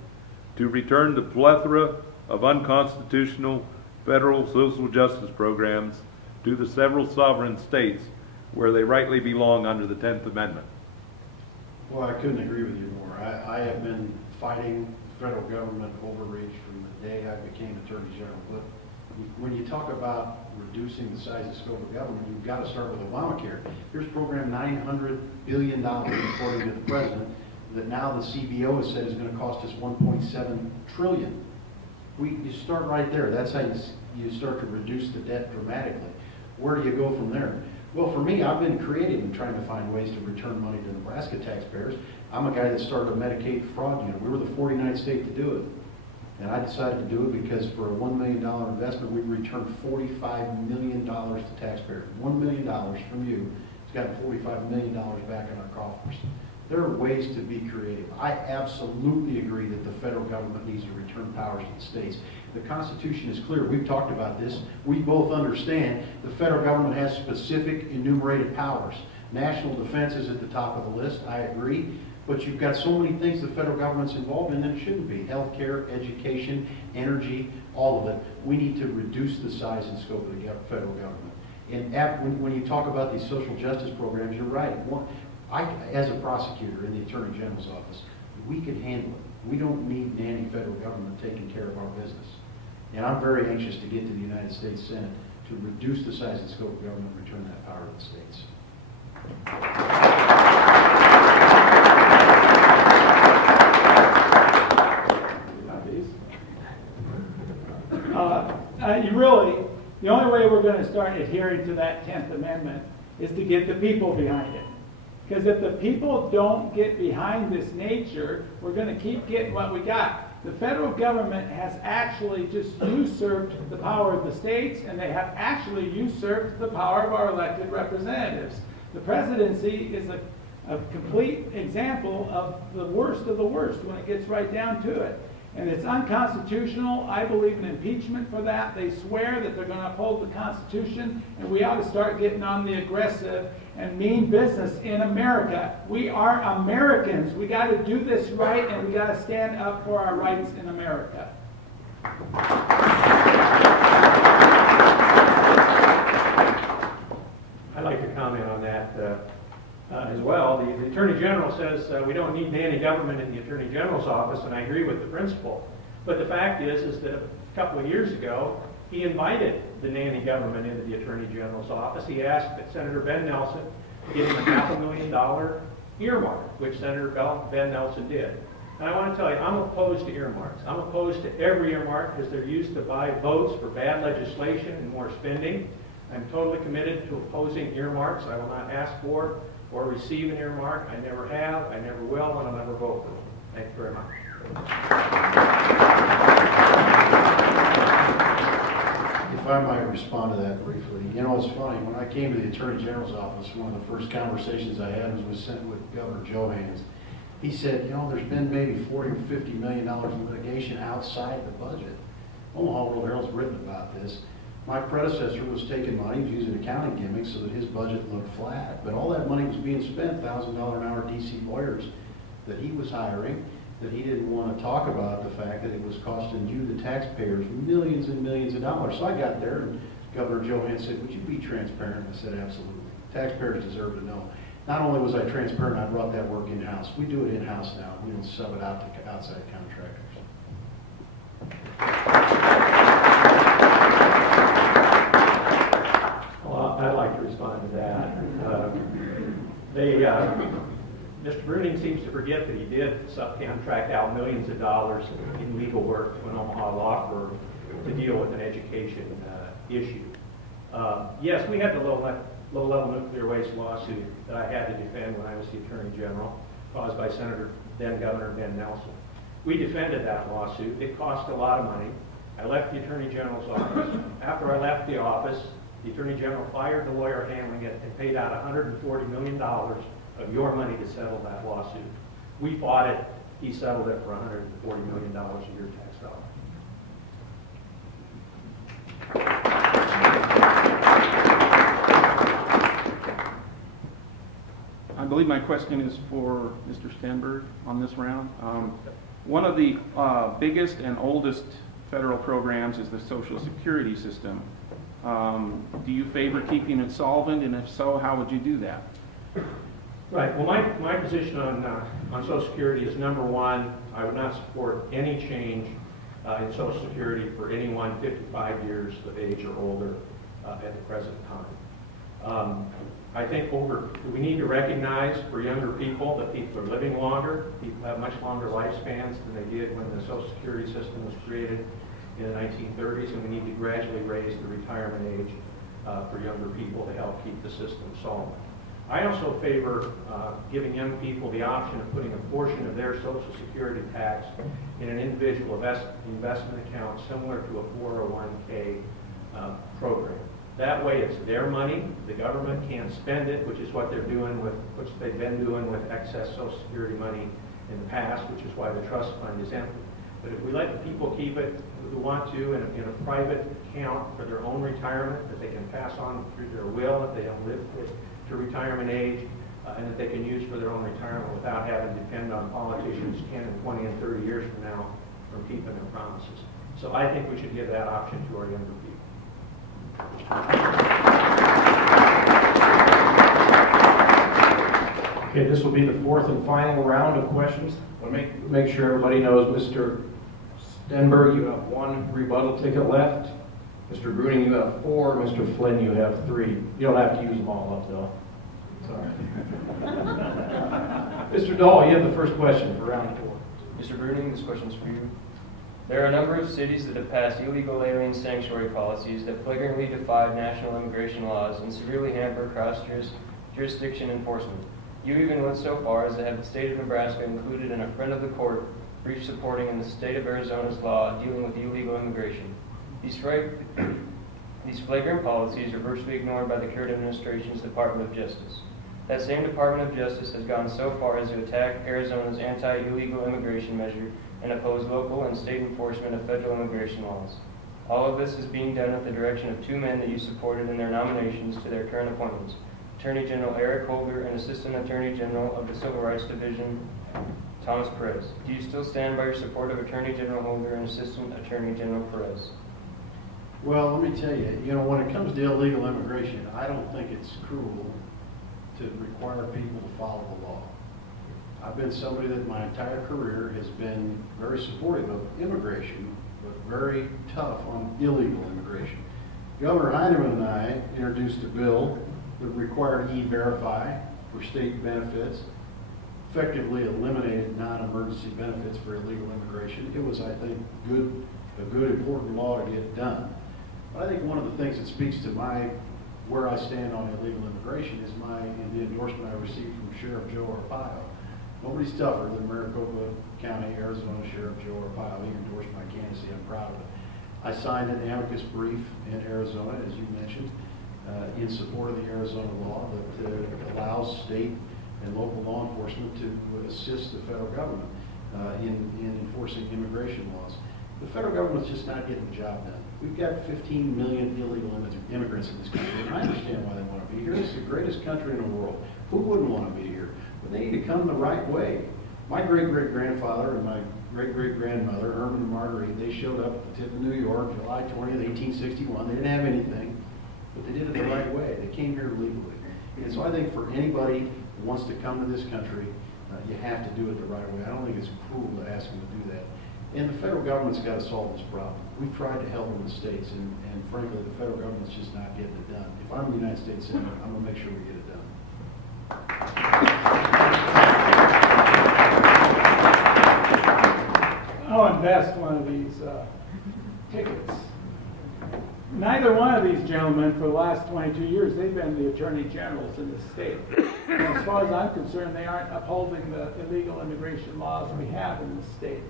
to return the plethora of unconstitutional federal social justice programs to the several sovereign states where they rightly belong under the 10th Amendment? Well, I couldn't agree with you more. I have been fighting federal government overreach from the day I became Attorney General. But when you talk about reducing the size and scope of government, you've got to start with Obamacare. Here's program $900 billion, according to the president, that now the CBO has said is going to cost us $1.7 trillion. You start right there. That's how you start to reduce the debt dramatically. Where do you go from there? Well, for me, I've been creative in trying to find ways to return money to Nebraska taxpayers. I'm a guy that started a Medicaid fraud unit. We were the 49th state to do it. And I decided to do it because for a $1 million investment, we returned $45 million to taxpayers. $1 million from you has gotten $45 million back in our coffers. There are ways to be creative. I absolutely agree that the federal government needs to return powers to the states. The Constitution is clear. We've talked about this. We both understand the federal government has specific enumerated powers. National defense is at the top of the list. I agree. But you've got so many things the federal government's involved in that it shouldn't be. Healthcare, education, energy, all of it. We need to reduce the size and scope of the federal government. And when you talk about these social justice programs, you're right. As a prosecutor in the Attorney General's office, we can handle it. We don't need nanny federal government taking care of our business. And I'm very anxious to get to the United States Senate to reduce the size and scope of government and return that power to the states. The only way we're going to start adhering to that 10th Amendment is to get the people behind it. Because if the people don't get behind this nature, we're going to keep getting what we got. The federal government has actually just usurped the power of the states, and they have actually usurped the power of our elected representatives. The presidency is a complete example of the worst when it gets right down to it. And it's unconstitutional. I believe in impeachment for that. They swear that they're going to uphold the Constitution, and we ought to start getting on the aggressive and mean business in America. We are Americans. We got to do this right, and we got to stand up for our rights in America. I'd like to comment on that as well. The Attorney General says we don't need nanny government in the Attorney General's office, and I agree with the principle. But the fact is that a couple of years ago, he invited the nanny government into the Attorney General's office. He asked Senator Ben Nelson to give him a $500,000 earmark, which Senator Ben Nelson did. And I want to tell you, I'm opposed to earmarks. I'm opposed to every earmark because they're used to buy votes for bad legislation and more spending. I'm totally committed to opposing earmarks. I will not ask for or receive an earmark. I never have, I never will, and I'll never vote for them. Thank you very much. If I might respond to that briefly. You know, it's funny, when I came to the Attorney General's office, one of the first conversations I had was with Governor Johannes. He said, you know, there's been maybe $40 or $50 million in litigation outside the budget. Omaha World Herald's written about this. My predecessor was taking money, was using accounting gimmicks so that his budget looked flat. But all that money was being spent, $1,000 an hour DC lawyers that he was hiring, that he didn't want to talk about the fact that it was costing you, the taxpayers, millions and millions of dollars. So I got there and Governor Johannes said, would you be transparent? I said, absolutely. Taxpayers deserve to know. Not only was I transparent, I brought that work in-house. We do it in-house now. We don't sub it out to outside contractors. Well, I'd like to respond to that. Mr. Bruning seems to forget that he did subcontract out millions of dollars in legal work to an Omaha law firm to deal with an education issue. Yes, we had the low-level nuclear waste lawsuit that I had to defend when I was the Attorney General, caused by then Governor Ben Nelson. We defended that lawsuit. It cost a lot of money. I left the Attorney General's office. After I left the office, the Attorney General fired the lawyer handling it and paid out $140 million of your money to settle that lawsuit. We fought it. He settled it for $140 million of your tax dollars. I believe my question is for Mr. Stenberg on this round. One of the biggest and oldest federal programs is the Social Security system. Do you favor keeping it solvent, and if so, how would you do that? Right. Well, my position on Social Security is, number one, I would not support any change in Social Security for anyone 55 years of age or older at the present time. I think we need to recognize for younger people that people are living longer. People have much longer lifespans than they did when the Social Security system was created in the 1930s, and we need to gradually raise the retirement age for younger people to help keep the system solvent. I also favor giving young people the option of putting a portion of their Social Security tax in an individual investment account similar to a 401k program. That way it's their money, the government can't spend it, which is what they've been doing with excess Social Security money in the past, which is why the trust fund is empty. But if we let the people keep it who want to in a private account for their own retirement that they can pass on through their will if they don't live to retirement age, and that they can use for their own retirement without having to depend on politicians 10 and 20 and 30 years from now from keeping their promises. So I think we should give that option to our younger people. Okay, this will be the fourth and final round of questions. I'll make sure everybody knows, Mr. Stenberg, you have 1 rebuttal ticket left. Mr. Bruning, you have 4. Mr. Flynn, you have 3. You don't have to use them all up, though. Sorry. Mr. Dahl, you have the first question for round 4. Mr. Bruning, this question's for you. There are a number of cities that have passed illegal alien sanctuary policies that flagrantly defy national immigration laws and severely hamper cross-jurisdiction enforcement. You even went so far as to have the state of Nebraska included in a friend of the court brief supporting in the state of Arizona's law dealing with illegal immigration. These flagrant policies are virtually ignored by the current administration's Department of Justice. That same Department of Justice has gone so far as to attack Arizona's anti-illegal immigration measure and oppose local and state enforcement of federal immigration laws. All of this is being done at the direction of 2 men that you supported in their nominations to their current appointments, Attorney General Eric Holder and Assistant Attorney General of the Civil Rights Division, Thomas Perez. Do you still stand by your support of Attorney General Holder and Assistant Attorney General Perez? Well, let me tell you, when it comes to illegal immigration, I don't think it's cruel to require people to follow the law. I've been somebody that my entire career has been very supportive of immigration, but very tough on illegal immigration. Governor Heinemann and I introduced a bill that required E-Verify for state benefits, effectively eliminated non-emergency benefits for illegal immigration. It was, I think, a good, important law to get done. But I think one of the things that speaks to where I stand on illegal immigration is the endorsement I received from Sheriff Joe Arpaio. Nobody's tougher than Maricopa County, Arizona Sheriff Joe Arpaio. He endorsed my candidacy. I'm proud of it. I signed an amicus brief in Arizona, as you mentioned, in support of the Arizona law that allows state and local law enforcement to assist the federal government in enforcing immigration laws. The federal government's just not getting the job done. We've got 15 million illegal immigrants in this country, and I understand why they want to be here. It's the greatest country in the world. Who wouldn't want to be here? But they need to come the right way. My great-great-grandfather and my great-great-grandmother, Herman and Marguerite, they showed up at the tip of New York, July 20th, 1861. They didn't have anything, but they did it the right way. They came here legally. And so I think for anybody who wants to come to this country, you have to do it the right way. I don't think it's cruel to ask them to do that. And the federal government's got to solve this problem. We've tried to help in the states, and frankly, the federal government's just not getting it done. If I'm the United States Senator, I'm going to make sure we get it done. I'll invest one of these tickets. Neither one of these gentlemen for the last 22 years, they've been the attorney generals in the state. And as far as I'm concerned, they aren't upholding the illegal immigration laws we have in the state.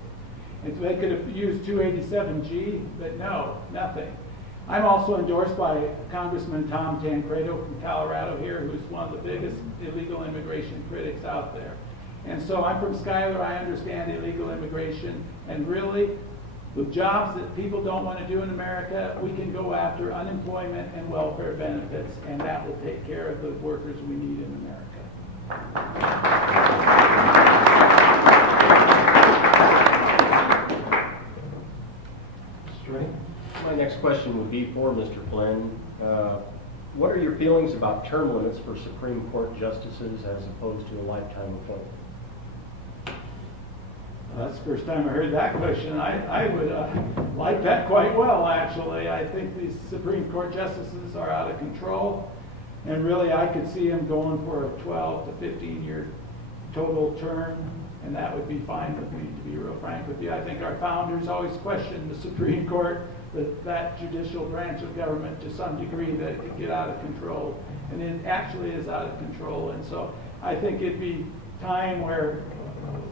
And so they could have used 287G, but no, nothing. I'm also endorsed by Congressman Tom Tancredo from Colorado here, who's one of the biggest illegal immigration critics out there. And so I'm from Schuyler, I understand illegal immigration, and really, with jobs that people don't want to do in America, we can go after unemployment and welfare benefits, and that will take care of the workers we need in America. My next question would be for Mr. Flynn. What are your feelings about term limits for Supreme Court justices as opposed to a lifetime appointment? That's the first time I heard that question. I would like that quite well, actually. I think these Supreme Court justices are out of control, and really I could see them going for a 12 to 15-year total term, and that would be fine with me, to be real frank with you. I think our founders always questioned the Supreme Court, that judicial branch of government, to some degree, that it could get out of control, and it actually is out of control. And so I think it'd be time where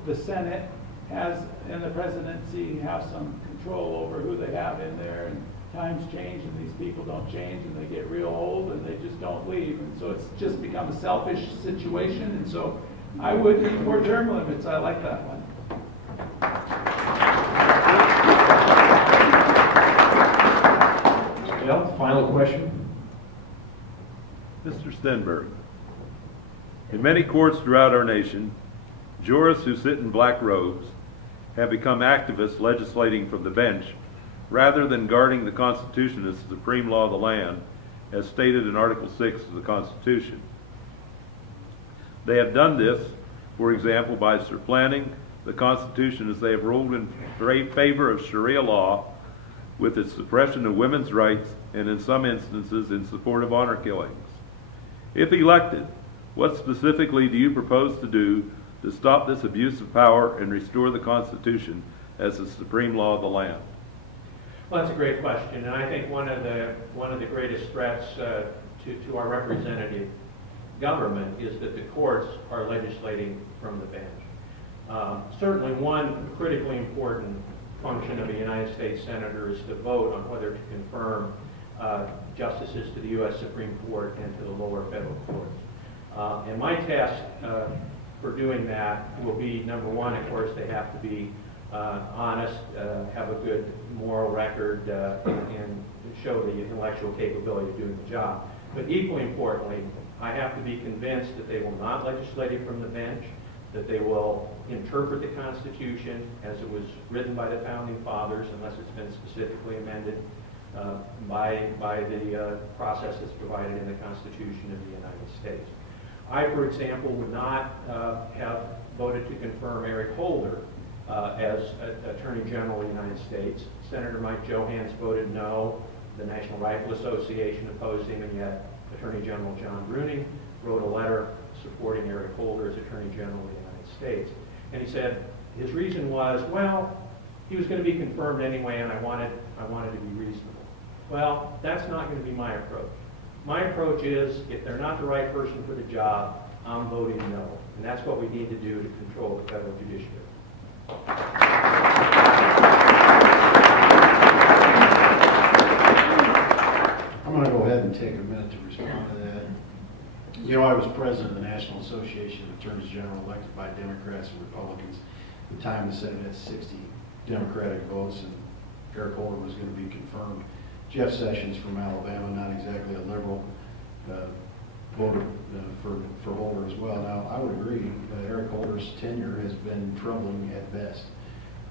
the Senate has, and the presidency, have some control over who they have in there, and times change and these people don't change, and they get real old and they just don't leave, and so it's just become a selfish situation. And so I would need more term limits. I like that one. Well, final question. Mr. Stenberg, in many courts throughout our nation, jurists who sit in black robes have become activists legislating from the bench rather than guarding the Constitution as the supreme law of the land, as stated in Article 6 of the Constitution. They have done this, for example, by supplanting the Constitution as they have ruled in favor of Sharia law with its suppression of women's rights and in some instances in support of honor killings. If elected, what specifically do you propose to do to stop this abuse of power and restore the Constitution as the supreme law of the land? Well, that's a great question, and I think one of the greatest threats to our representative government is that the courts are legislating from the bench. Certainly, one critically important function of a United States Senator is to vote on whether to confirm justices to the U.S. Supreme Court and to the lower federal courts. And my test for doing that will be, number one, of course, they have to be honest, have a good moral record, and show the intellectual capability of doing the job. But equally importantly, I have to be convinced that they will not legislate it from the bench, that they will interpret the Constitution as it was written by the Founding Fathers, unless it's been specifically amended by the process that's provided in the Constitution of the United States. I, for example, would not have voted to confirm Eric Holder as Attorney General of the United States. Senator Mike Johans voted no. The National Rifle Association opposed him, and yet Attorney General Jon Bruning wrote a letter supporting Eric Holder as Attorney General of the United States. And he said his reason was, well, he was going to be confirmed anyway, and I wanted to be reasonable. Well, that's not going to be my approach. My approach is, if they're not the right person for the job, I'm voting no. And that's what we need to do to control the federal judiciary. I'm going to go ahead and take a minute to respond to that. You know, I was president of the National Association of Attorneys General elected by Democrats and Republicans. At the time, the Senate had 60 Democratic votes, and Eric Holder was going to be confirmed. Jeff Sessions from Alabama, not exactly a liberal, voted for Holder as well. Now, I would agree that Eric Holder's tenure has been troubling at best.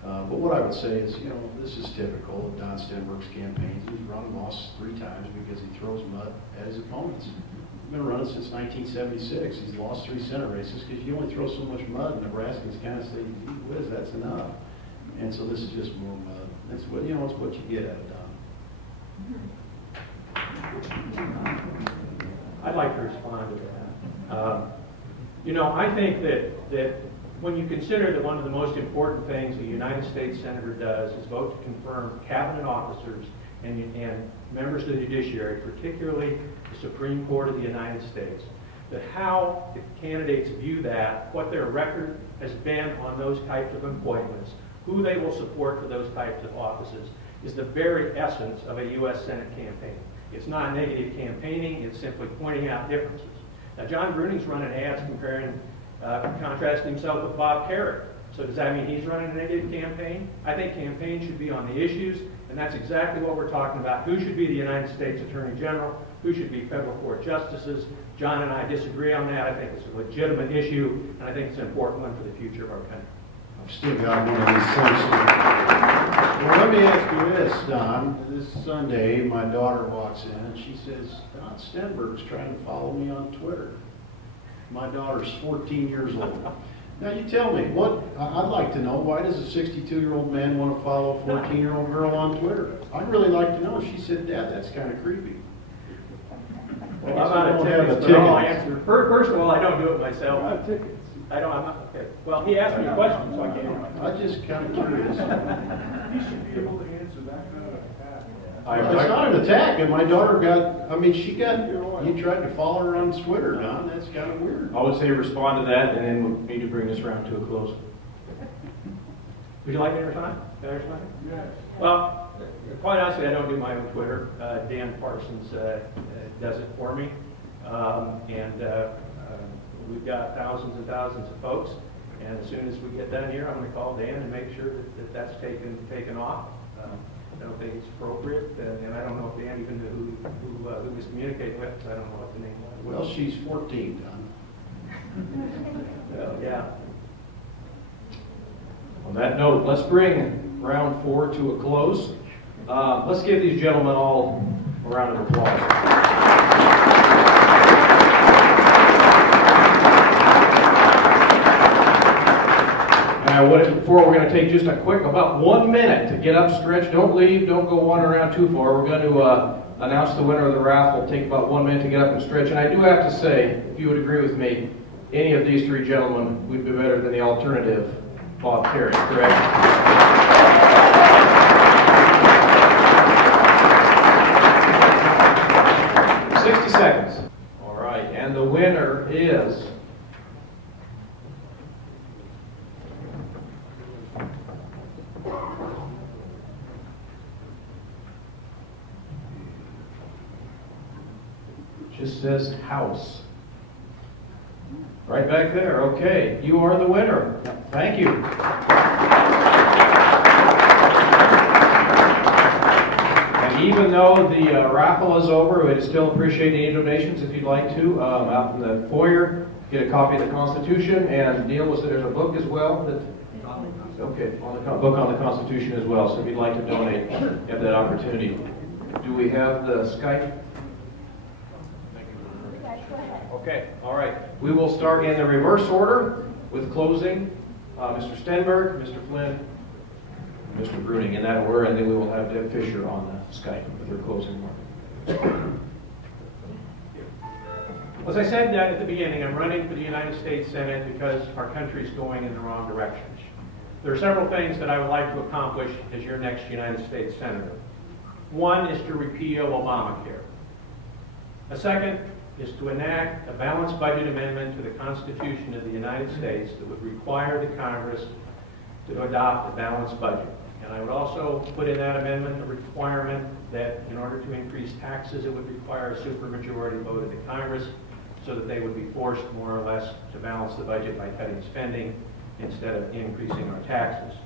But what I would say is, you know, this is typical of Don Stenberg's campaigns. He's run and lost 3 times because he throws mud at his opponents. He's been running since 1976. He's lost 3 Senate races because you only throw so much mud, and Nebraskans kind of say, gee whiz, that's enough. And so this is just more mud. That's what, you know, it's what you get out of Don. I'd like to respond to that. You know, I think that when you consider that one of the most important things a United States Senator does is vote to confirm cabinet officers and members of the judiciary, particularly the Supreme Court of the United States, that how the candidates view that, what their record has been on those types of appointments, who they will support for those types of offices, is the very essence of a U.S. Senate campaign. It's not negative campaigning, it's simply pointing out differences. Now, Jon Bruning's running ads contrasting himself with Bob Kerrey. So does that mean he's running a negative campaign? I think campaigns should be on the issues, and that's exactly what we're talking about. Who should be the United States Attorney General? Who should be federal court justices? John and I disagree on that. I think it's a legitimate issue, and I think it's an important one for the future of our country. I've still got one of these things. Well, let me ask you this, Don. This Sunday, my daughter walks in and she says, Don Stenberg's trying to follow me on Twitter. My daughter's 14 years old. Now you tell me, I'd like to know, why does a 62-year-old man want to follow a 14-year-old girl on Twitter? I'd really like to know. She said, Dad, that's kind of creepy. Well, I'm not a ticket, but I'll answer. First of all, I don't do it myself. I have tickets. I'm not, okay. Well, he asked me a question, so I can't. I'm just kind of curious. He should be able to answer that kind of attack. It's not an attack, and my daughter you tried to follow her on Twitter, Don. That's kind of weird. I would say respond to that, and then we need to bring this round to a close. Would you like me to respond? Can I respond? Yes. Well, quite honestly, I don't do my own Twitter. Dan Parsons does it for me. We've got thousands and thousands of folks. And as soon as we get done here, I'm going to call Dan and make sure that that's taken off. I don't think it's appropriate, and I don't know if Dan even knew who was communicating with, because I don't know what the name was. Well, she's 14, Don. So, yeah. On that note, let's bring round 4 to a close. Let's give these gentlemen all a round of applause. Before we're going to take just a quick, about 1 minute to get up, stretch. Don't leave, don't go wandering around too far. We're going to announce the winner of the raffle. Take about 1 minute to get up and stretch. And I do have to say, if you would agree with me, any of these 3 gentlemen would be better than the alternative, Bob Terry, correct? 60 seconds. All right, and the winner is... just says house. Right back there. Okay, you are the winner. Thank you. And even though the raffle is over, we'd still appreciate any donations if you'd like to. Out in the foyer, get a copy of the Constitution, and Neil was there's a book as well that. Okay, book on the Constitution as well. So if you'd like to donate, you have that opportunity. Do we have the Skype? Okay, all right. We will start in the reverse order with closing. Mr. Stenberg, Mr. Flynn, and Mr. Bruning in that order, and then we will have Deb Fischer on the Skype with her closing remarks. As I said at the beginning, I'm running for the United States Senate because our country is going in the wrong direction. There are several things that I would like to accomplish as your next United States Senator. One is to repeal Obamacare. A second is to enact a balanced budget amendment to the Constitution of the United States that would require the Congress to adopt a balanced budget. And I would also put in that amendment a requirement that in order to increase taxes, it would require a supermajority vote of the Congress so that they would be forced more or less to balance the budget by cutting spending instead of increasing our taxes.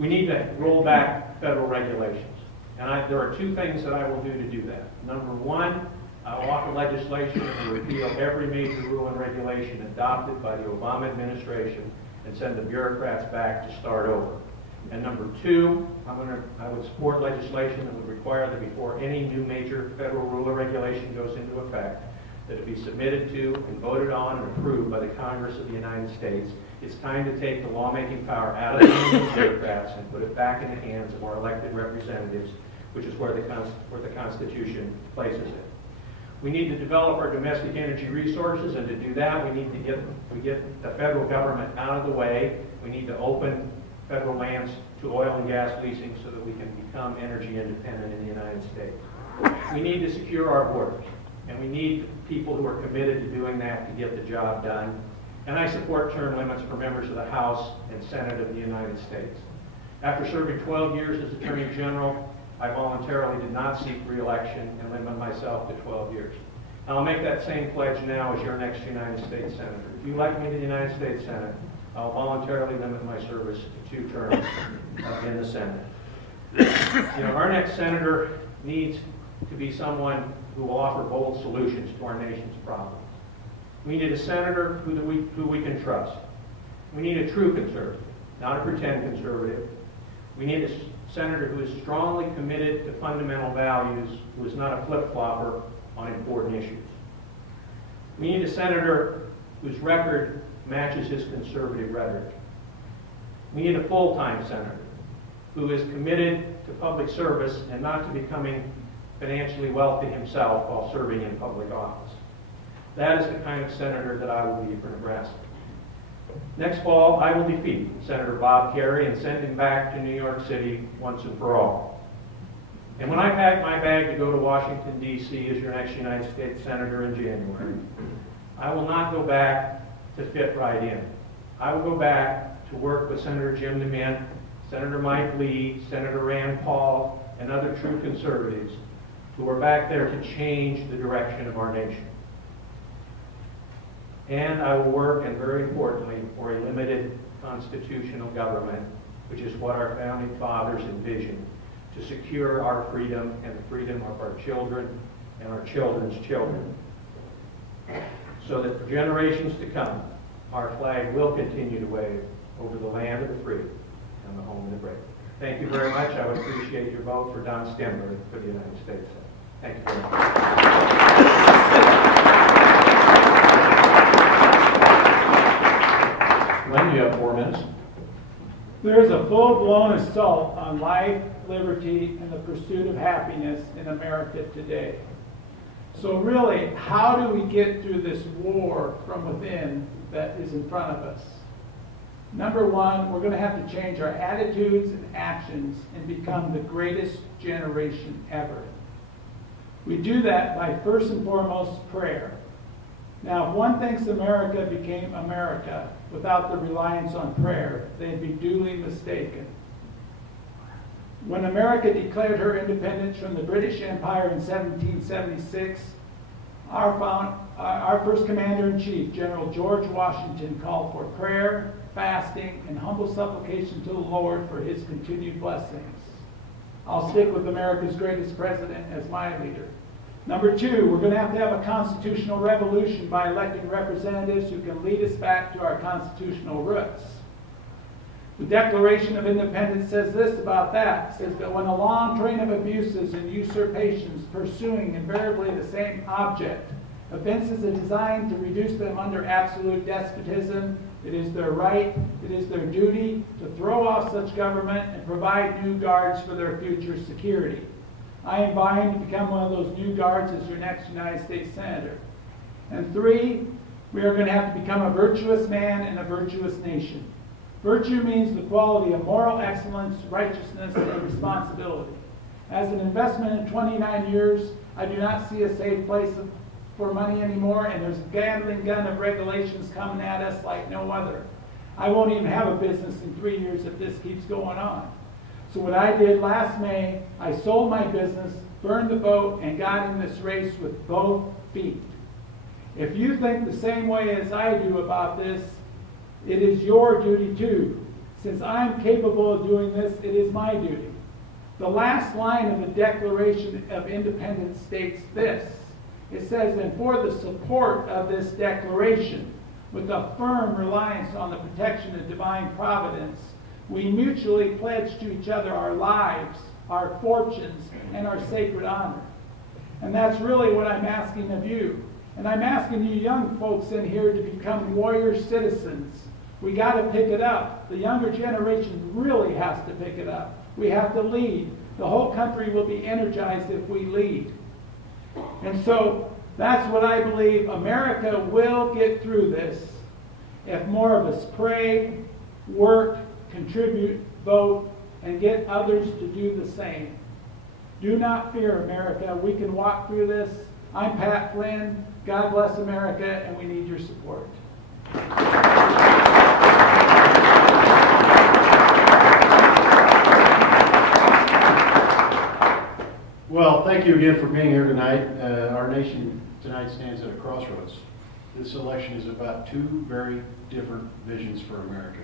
We need to roll back federal regulations. And there are 2 things that I will do to do that. Number 1, I will offer legislation that will repeal every major rule and regulation adopted by the Obama administration and send the bureaucrats back to start over. And number 2, I would support legislation that would require that before any new major federal rule or regulation goes into effect, that it be submitted to and voted on and approved by the Congress of the United States. It's time to take the lawmaking power out of the hands of the bureaucrats and put it back in the hands of our elected representatives, which is where the Constitution places it. We need to develop our domestic energy resources, and to do that, we need to get the federal government out of the way. We need to open federal lands to oil and gas leasing so that we can become energy independent in the United States. We need to secure our borders, and we need people who are committed to doing that to get the job done. And I support term limits for members of the House and Senate of the United States. After serving 12 years as Attorney General, I voluntarily did not seek re-election and limited myself to 12 years. And I'll make that same pledge now as your next United States Senator. If you elect me to the United States Senate, I'll voluntarily limit my service to 2 terms in the Senate. Our next senator needs to be someone who will offer bold solutions to our nation's problems. We need a senator who we can trust. We need a true conservative, not a pretend conservative. We need a senator who is strongly committed to fundamental values, who is not a flip-flopper on important issues. We need a senator whose record matches his conservative rhetoric. We need a full-time senator who is committed to public service and not to becoming financially wealthy himself while serving in public office. That is the kind of senator that I will be for Nebraska. Next fall, I will defeat Senator Bob Kerrey and send him back to New York City once and for all. And when I pack my bag to go to Washington, D.C. as your next United States Senator in January, I will not go back to fit right in. I will go back to work with Senator Jim DeMint, Senator Mike Lee, Senator Rand Paul, and other true conservatives who are back there to change the direction of our nation. And I will work, and very importantly, for a limited constitutional government, which is what our founding fathers envisioned, to secure our freedom and the freedom of our children and our children's children, so that for generations to come, our flag will continue to wave over the land of the free and the home of the brave. Thank you very much. I would appreciate your vote for Don Stenberg for the United States Senate. Thank you very much. Flynn, you have 4 minutes. There is a full-blown assault on life, liberty, and the pursuit of happiness in America today. So really, how do we get through this war from within that is in front of us? Number one, we're going to have to change our attitudes and actions and become the greatest generation ever. We do that by first and foremost prayer. Now, if one thinks America became America without the reliance on prayer, they'd be duly mistaken. When America declared her independence from the British Empire in 1776, our first commander-in-chief, General George Washington, called for prayer, fasting, and humble supplication to the Lord for his continued blessings. I'll stick with America's greatest president as my leader. Number two, we're going to have a constitutional revolution by electing representatives who can lead us back to our constitutional roots. The Declaration of Independence says this about that. It says that when a long train of abuses and usurpations pursuing invariably the same object, offenses are designed to reduce them under absolute despotism, it is their right, it is their duty to throw off such government and provide new guards for their future security. I am vying to become one of those new guards as your next United States Senator. And three, we are going to have to become a virtuous man and a virtuous nation. Virtue means the quality of moral excellence, righteousness, and responsibility. As an investment in 29 years, I do not see a safe place for money anymore, and there's a gambling gun of regulations coming at us like no other. I won't even have a business in 3 years if this keeps going on. So what I did last May, I sold my business, burned the boat, and got in this race with both feet. If you think the same way as I do about this, it is your duty too. Since I am capable of doing this, it is my duty. The last line of the Declaration of Independence states this. It says, and for the support of this declaration, with a firm reliance on the protection of divine providence, we mutually pledge to each other our lives, our fortunes, and our sacred honor. And that's really what I'm asking of you. And I'm asking you young folks in here to become warrior citizens. We got to pick it up. The younger generation really has to pick it up. We have to lead. The whole country will be energized if we lead. And so that's what I believe. America will get through this if more of us pray, work, contribute, vote, and get others to do the same. Do not fear, America. We can walk through this. I'm Pat Flynn. God bless America, and we need your support. Well, thank you again for being here tonight. Our nation tonight stands at a crossroads. This election is about two very different visions for America.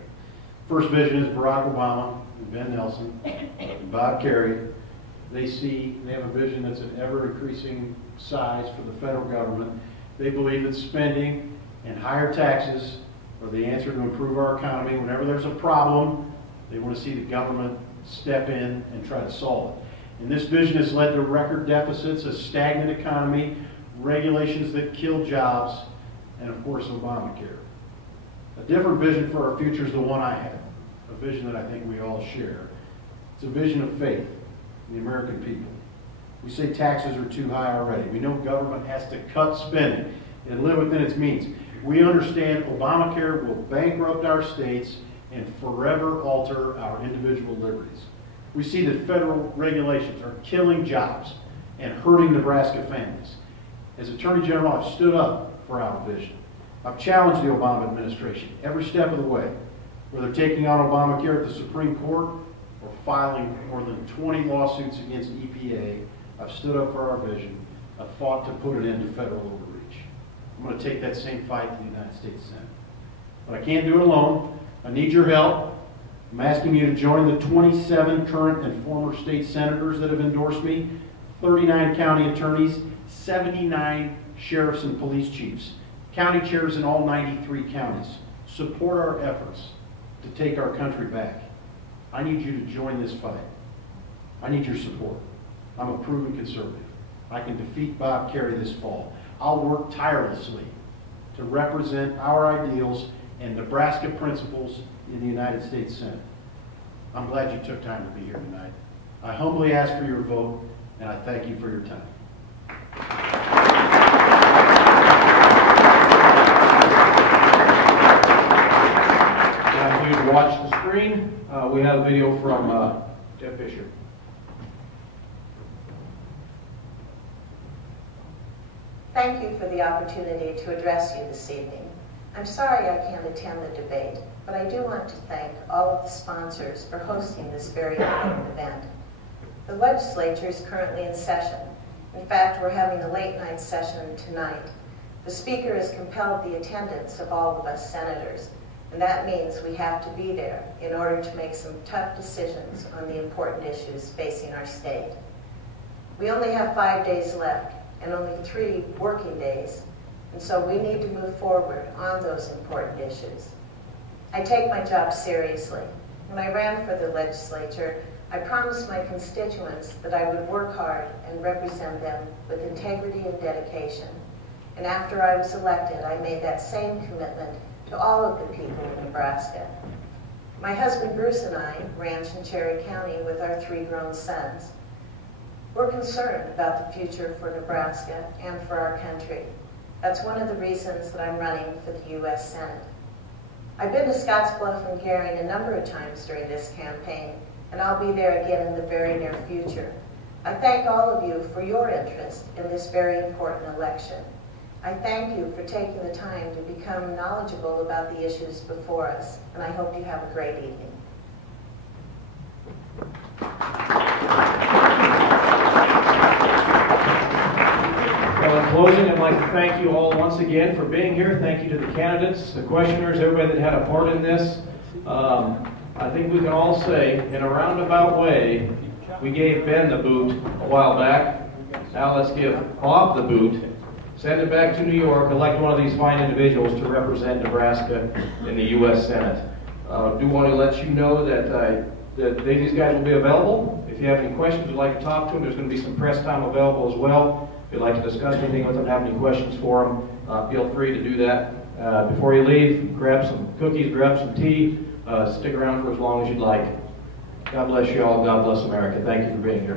First vision is Barack Obama, and Ben Nelson, and Bob Kerrey. They have a vision that's an ever-increasing size for the federal government. They believe that spending and higher taxes are the answer to improve our economy. Whenever there's a problem, they want to see the government step in and try to solve it. And this vision has led to record deficits, a stagnant economy, regulations that kill jobs, and of course Obamacare. A different vision for our future is the one I have, a vision that I think we all share. It's a vision of faith in the American people. We say taxes are too high already. We know government has to cut spending and live within its means. We understand Obamacare will bankrupt our states and forever alter our individual liberties. We see that federal regulations are killing jobs and hurting Nebraska families. As Attorney General, I've stood up for our vision. I've challenged the Obama administration every step of the way, whether taking on Obamacare at the Supreme Court or filing more than 20 lawsuits against EPA. I've stood up for our vision. I've fought to put an end to federal overreach. I'm going to take that same fight to the United States Senate. But I can't do it alone. I need your help. I'm asking you to join the 27 current and former state senators that have endorsed me, 39 county attorneys, 79 sheriffs and police chiefs, county chairs in all 93 counties. Support our efforts to take our country back. I need you to join this fight. I need your support. I'm a proven conservative. I can defeat Bob Kerrey this fall. I'll work tirelessly to represent our ideals and Nebraska principles in the United States Senate. I'm glad you took time to be here tonight. I humbly ask for your vote, and I thank you for your time. Now, if you'd watch the screen, we have a video from Deb Fischer. Thank you for the opportunity to address you this evening. I'm sorry I can't attend the debate, but I do want to thank all of the sponsors for hosting this very important event. The legislature is currently in session. In fact, we're having a late night session tonight. The speaker has compelled the attendance of all of us senators, and that means we have to be there in order to make some tough decisions on the important issues facing our state. We only have 5 days left and only 3 working days, and so we need to move forward on those important issues. I take my job seriously. When I ran for the legislature, I promised my constituents that I would work hard and represent them with integrity and dedication. And after I was elected, I made that same commitment to all of the people of Nebraska. My husband Bruce and I ranch in Cherry County with our 3 grown sons. We're concerned about the future for Nebraska and for our country. That's one of the reasons that I'm running for the U.S. Senate. I've been to Scottsbluff and Gering a number of times during this campaign, and I'll be there again in the very near future. I thank all of you for your interest in this very important election. I thank you for taking the time to become knowledgeable about the issues before us, and I hope you have a great evening. Well, in closing, I'd like to thank you all once again for being here. Thank you to the candidates, the questioners, everybody that had a part in this. I think we can all say, in a roundabout way, we gave Ben the boot a while back. Now let's give Bob the boot, send it back to New York, elect one of these fine individuals to represent Nebraska in the U.S. Senate. Do want to let you know that these guys will be available. If you have any questions, would like to talk to them, there's going to be some press time available as well. If you'd like to discuss anything with them, have any questions for them, feel free to do that. Before you leave, grab some cookies, grab some tea, stick around for as long as you'd like. God bless you all. God bless America. Thank you for being here.